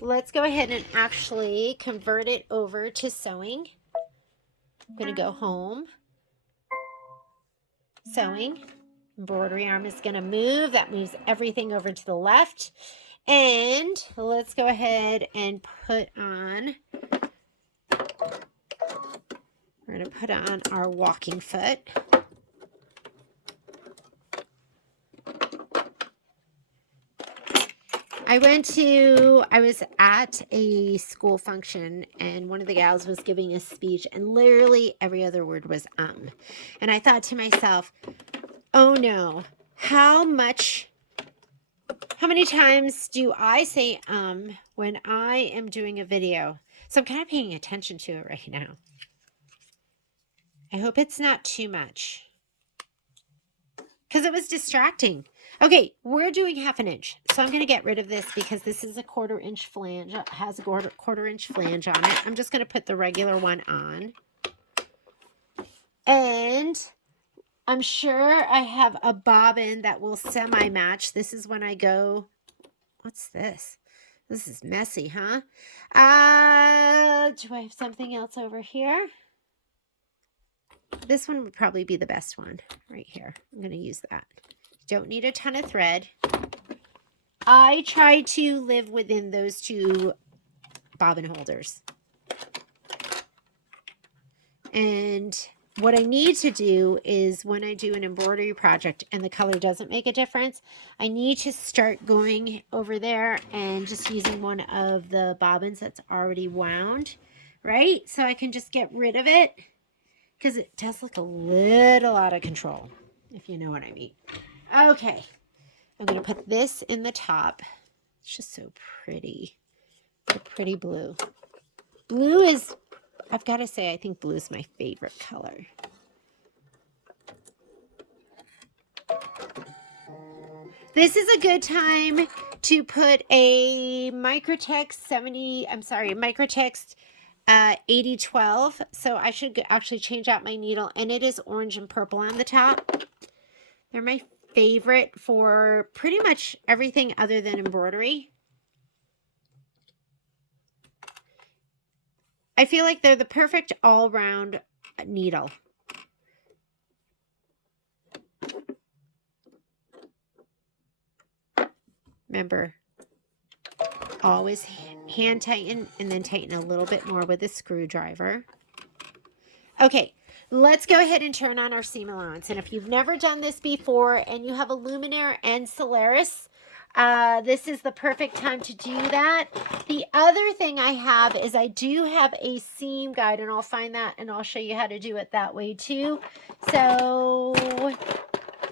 let's go ahead and actually convert it over to sewing. I'm going to go home. Sewing. Embroidery arm is going to move. That moves everything over to the left. And let's go ahead and put on, we're going to put on our walking foot. I was at a school function, and one of the gals was giving a speech, and literally every other word was And I thought to myself, oh no, how many times do I say when I am doing a video? So I'm kind of paying attention to it right now. I hope it's not too much, because it was distracting. Okay, we're doing 1/2 inch. So I'm going to get rid of this because this is a 1/4 inch flange. It has a 1/4 inch flange on it. I'm just going to put the regular one on. And I'm sure I have a bobbin that will semi-match. This is when I go, what's this? This is messy, huh? Do I have something else over here? This one would probably be the best one right here. I'm going to use that. Don't need a ton of thread. I try to live within those two bobbin holders. And what I need to do is when I do an embroidery project and the color doesn't make a difference, I need to start going over there and just using one of the bobbins that's already wound, right? So I can just get rid of it because it does look a little out of control, if you know what I mean. Okay, I'm going to put this in the top. It's just so pretty. What a pretty blue. Blue is, I've got to say, I think blue is my favorite color. This is a good time to put a Microtext 8012. So I should actually change out my needle, and it is orange and purple on the top. They're my favorite for pretty much everything other than embroidery. I feel like they're the perfect all-round needle. Remember, always hand tighten and then tighten a little bit more with a screwdriver. Okay, let's go ahead and turn on our seam allowance. And if you've never done this before and you have a Luminaire and Solaris, this is the perfect time to do that. The other thing I have is I do have a seam guide, and I'll find that and I'll show you how to do it that way too. So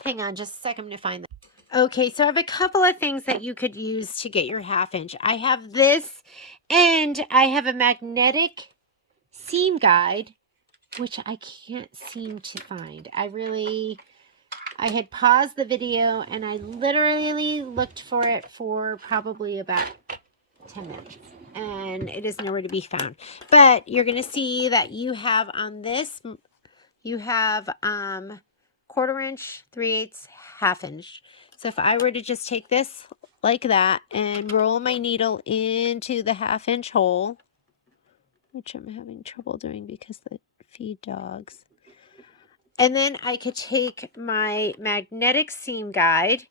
hang on just a second to find that. Okay, so I have a couple of things that you could use to get your 1/2 inch. I have this, and I have a magnetic seam guide, which I can't seem to find. I had paused the video, and I literally looked for it for probably about 10 minutes, and it is nowhere to be found. But you're going to see that you have on this, you have 1/4 inch, 3/8, 1/2 inch. So if I were to just take this like that and roll my needle into the 1/2 inch hole, which I'm having trouble doing because the feed dogs. And then I could take my magnetic seam guide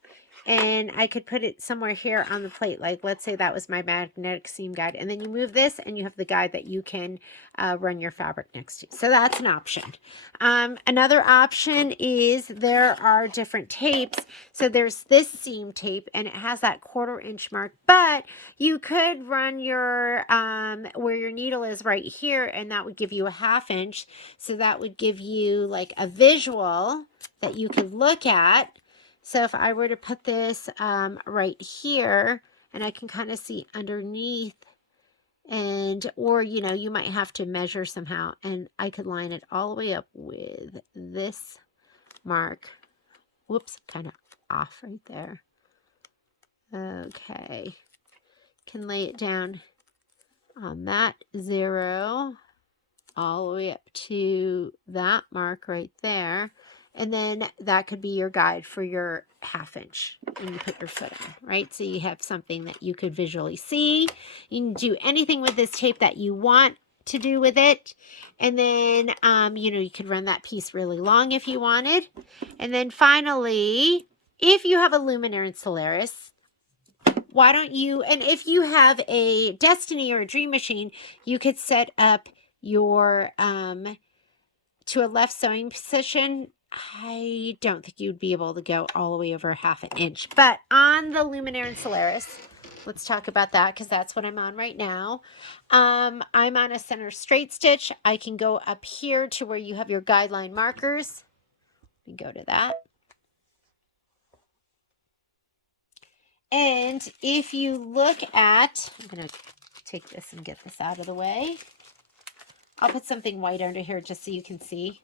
and I could put it somewhere here on the plate. Like, let's say that was my magnetic seam guide. And then you move this and you have the guide that you can run your fabric next to. So that's an option. Another option is there are different tapes. So there's this seam tape and it has that 1/4 inch mark, but you could run your, where your needle is right here, and that would give you a 1/2 inch. So that would give you like a visual that you could look at. So if I were to put this right here, and I can kind of see underneath, and or you know, you might have to measure somehow, and I could line it all the way up with this mark. Whoops, kind of off right there. Okay, can lay it down on that 0 all the way up to that mark right there. And then that could be your guide for your 1/2 inch when you put your foot in, right? So you have something that you could visually see. You can do anything with this tape that you want to do with it. And then, you know, you could run that piece really long if you wanted. And then finally, if you have a Luminaire and Solaris, why don't you, and if you have a Destiny or a Dream Machine, you could set up your, to a left sewing position. I don't think you'd be able to go all the way over 1/2 inch. But on the Luminaire and Solaris, let's talk about that because that's what I'm on right now. I'm on a center straight stitch. I can go up here to where you have your guideline markers. Let me go to that. And if you look at, I'm going to take this and get this out of the way. I'll put something white under here just so you can see.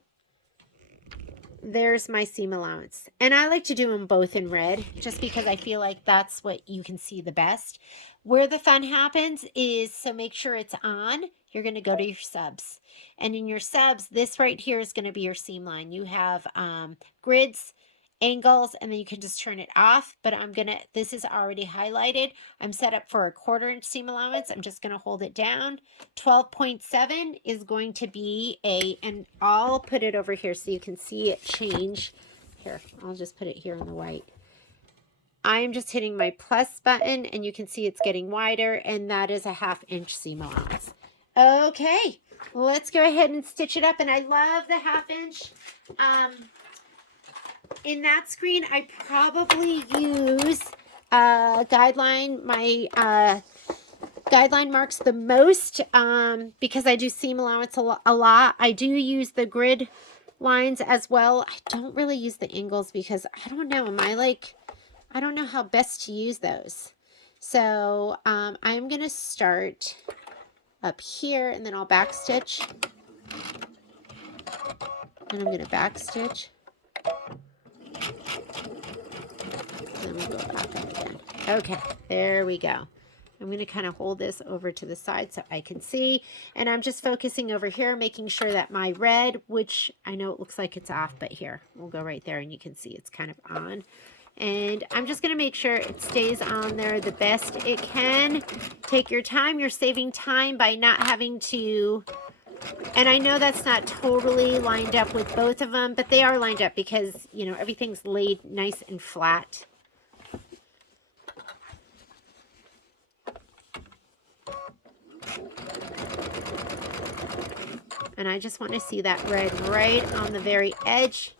There's my seam allowance. And I like to do them both in red just because I feel like that's what you can see the best. Where the fun happens is, so make sure it's on. You're going to go to your subs. And in your subs, this right here is going to be your seam line. You have grids, angles, and then you can just turn it off. But this is already highlighted. I'm set up for a 1/4 inch seam allowance. I'm just going to hold it down. 12.7 is going to be and I'll put it over here so you can see it change. Here, I'll just put it here in the white. I'm just hitting my plus button, and you can see it's getting wider, and that is a 1/2 inch seam allowance. Okay, let's go ahead and stitch it up. And I love the 1/2 inch. In that screen, I probably use guideline. My guideline marks the most because I do seam allowance a lot. I do use the grid lines as well. I don't really use the angles because I don't know. I don't know how best to use those. So I'm going to start up here, and then I'll back stitch. And I'm going to back stitch. Then we'll go back up again. Okay, there we go. I'm going to kind of hold this over to the side so I can see. And I'm just focusing over here, making sure that my red, which I know it looks like it's off, but here, we'll go right there and you can see it's kind of on. And I'm just going to make sure it stays on there the best it can. Take your time. You're saving time by not having to... And I know that's not totally lined up with both of them, but they are lined up because, you know, everything's laid nice and flat. And I just want to see that red right on the very edge.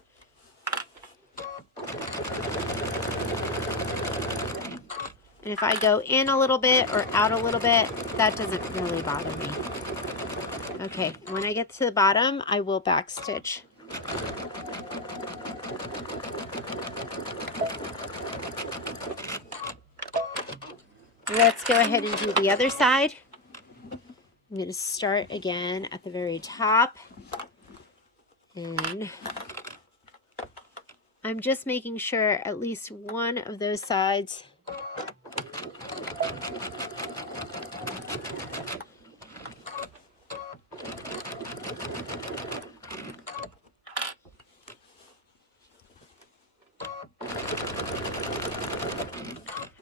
And if I go in a little bit or out a little bit, that doesn't really bother me. Okay, when I get to the bottom, I will back stitch. Let's go ahead and do the other side. I'm going to start again at the very top. And I'm just making sure at least one of those sides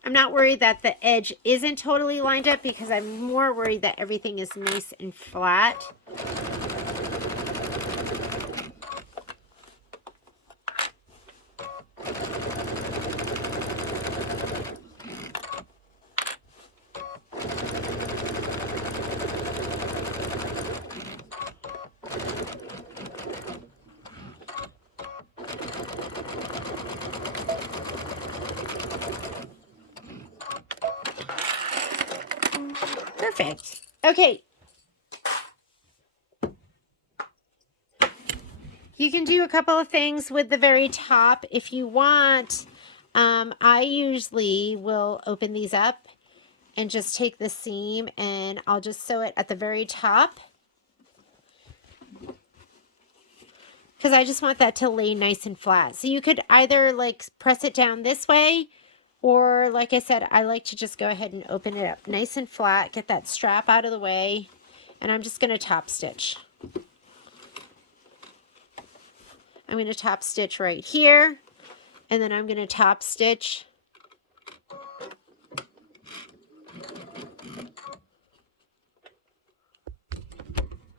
I'm not worried that the edge isn't totally lined up because I'm more worried that everything is nice and flat. Perfect. Okay. You can do a couple of things with the very top if you want. I usually will open these up and just take the seam and I'll just sew it at the very top. Because I just want that to lay nice and flat. So you could either like press it down this way, or like I said, I like to just go ahead and open it up nice and flat, get that strap out of the way, and I'm just going to top stitch. I'm going to top stitch right here, and then I'm going to top stitch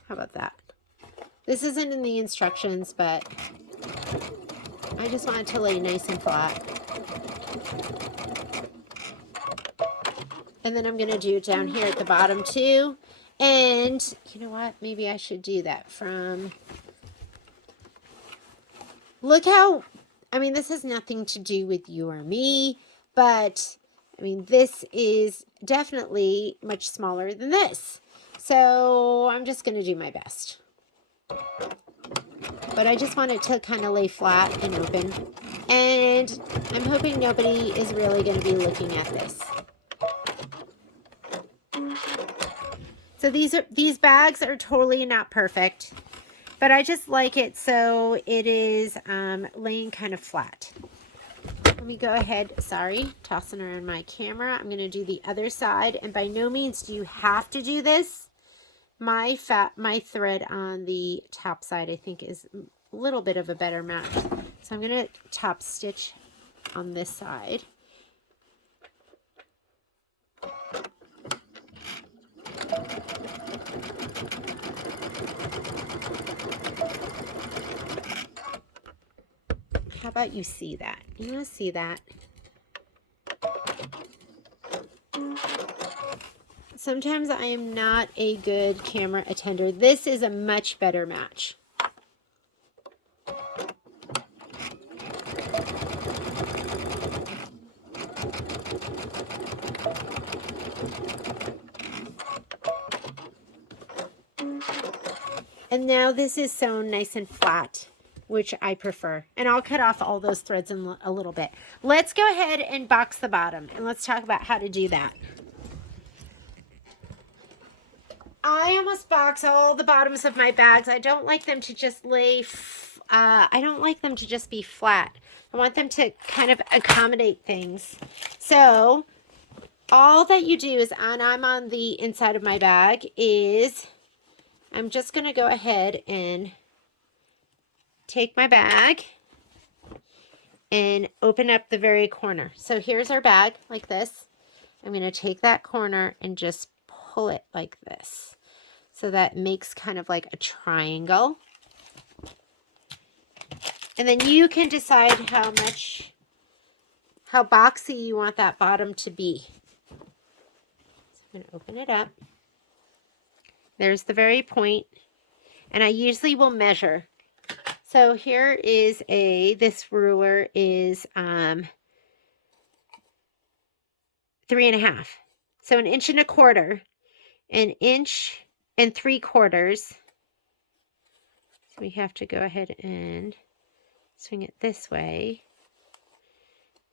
how about that? This isn't in the instructions, but I just want it to lay nice and flat. And then I'm going to do it down here at the bottom too. And you know what? Maybe I should do that from... Look how... I mean, this has nothing to do with you or me, but I mean, this is definitely much smaller than this. So I'm just going to do my best. But I just want it to kind of lay flat and open. And I'm hoping nobody is really going to be looking at this. So these bags are totally not perfect, but I just like it so it is laying kind of flat. Let me go ahead, sorry, tossing around my camera. I'm going to do the other side, and by no means do you have to do this. My thread on the top side I think is a little bit of a better match. So I'm going to top stitch on this side. How about you see that? You want to see that? Sometimes I am not a good camera attender. This is a much better match. And now this is sewn nice and flat, which I prefer. And I'll cut off all those threads in a little bit. Let's go ahead and box the bottom, and let's talk about how to do that. I almost box all the bottoms of my bags. I don't like them to just lay, I don't like them to just be flat. I want them to kind of accommodate things. So all that you do is, and I'm on the inside of my bag, is I'm just going to go ahead and take my bag and open up the very corner. So here's our bag like this. I'm going to take that corner and just pull it like this. So that makes kind of like a triangle. And then you can decide how boxy you want that bottom to be. So I'm going to open it up. There's the very point. And I usually will measure. So here is this ruler is 3.5. So 1 1/4 inches, 1 3/4 inches. So we have to go ahead and swing it this way.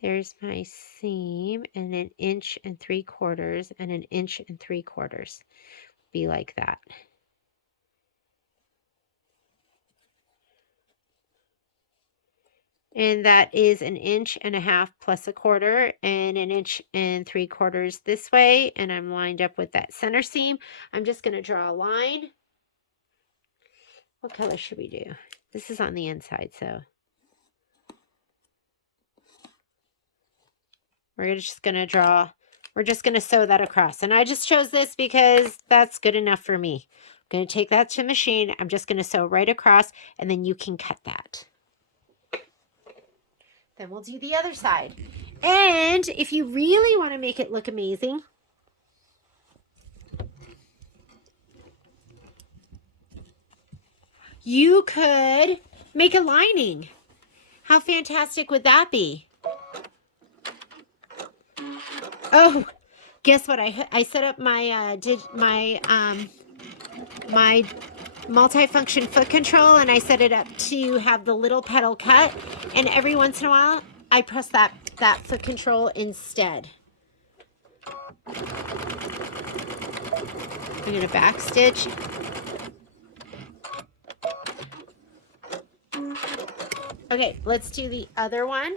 There's my seam, and 1 3/4 inches and 1 3/4 inches. Be like that. And that is 1.5 inches plus 1/4 and 1 3/4 inches this way. And I'm lined up with that center seam. I'm just going to draw a line. What color should we do? This is on the inside, so we're just going to sew that across. And I just chose this because that's good enough for me. I'm going to take that to the machine. I'm just going to sew right across, and then you can cut that. Then we'll do the other side. And if you really want to make it look amazing, you could make a lining. How fantastic would that be? Oh, guess what? I set up my my multifunction foot control, and I set it up to have the little pedal cut, and every once in a while I press that foot control instead. I'm going to back stitch. Okay, let's do the other one.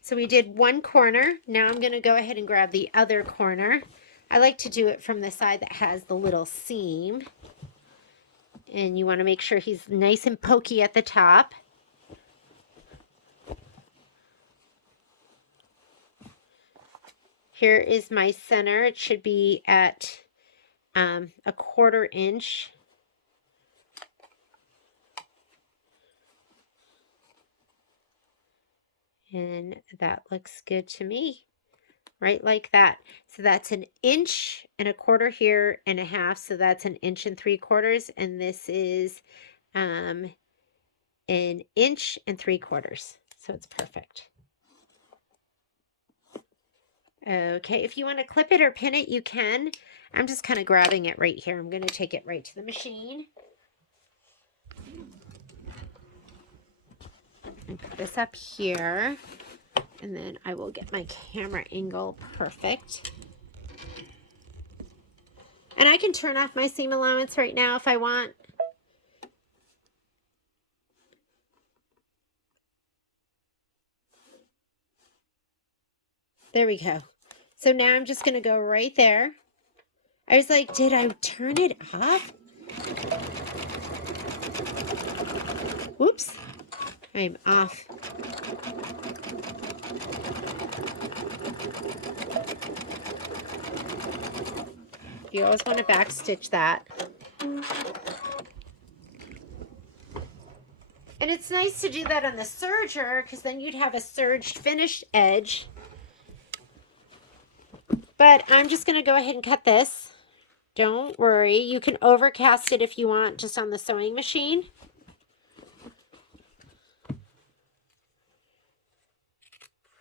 So we did one corner. Now I'm going to go ahead and grab the other corner. I like to do it from the side that has the little seam. And you want to make sure he's nice and pokey at the top. Here is my center. It should be at 1/4 inch. And that looks good to me. Right like that. So that's 1 1/4 inches here and 1/2. So that's 1 3/4 inches. And this is 1 3/4 inches. So it's perfect. Okay, if you want to clip it or pin it, you can. I'm just kind of grabbing it right here. I'm going to take it right to the machine. And put this up here. And then I will get my camera angle perfect. And I can turn off my seam allowance right now if I want. There we go. So now I'm just going to go right there. I was like, did I turn it off? Whoops. I'm off. You always want to back stitch that. And it's nice to do that on the serger because then you'd have a serged finished edge. But I'm just going to go ahead and cut this. Don't worry. You can overcast it if you want, just on the sewing machine.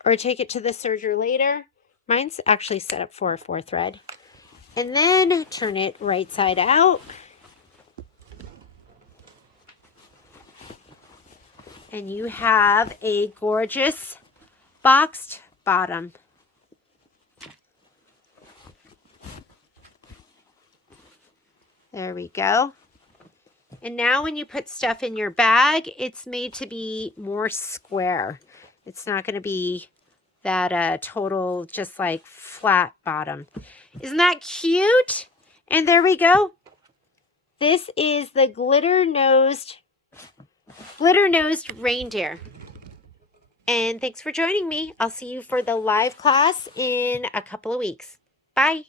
Or take it to the serger later. Mine's actually set up for a 4 thread. And then turn it right side out. And you have a gorgeous boxed bottom. There we go. And now when you put stuff in your bag, it's made to be more square. It's not going to be that total just like flat bottom. Isn't that cute? And there we go. This is the glitter-nosed reindeer. And thanks for joining me. I'll see you for the live class in a couple of weeks. Bye.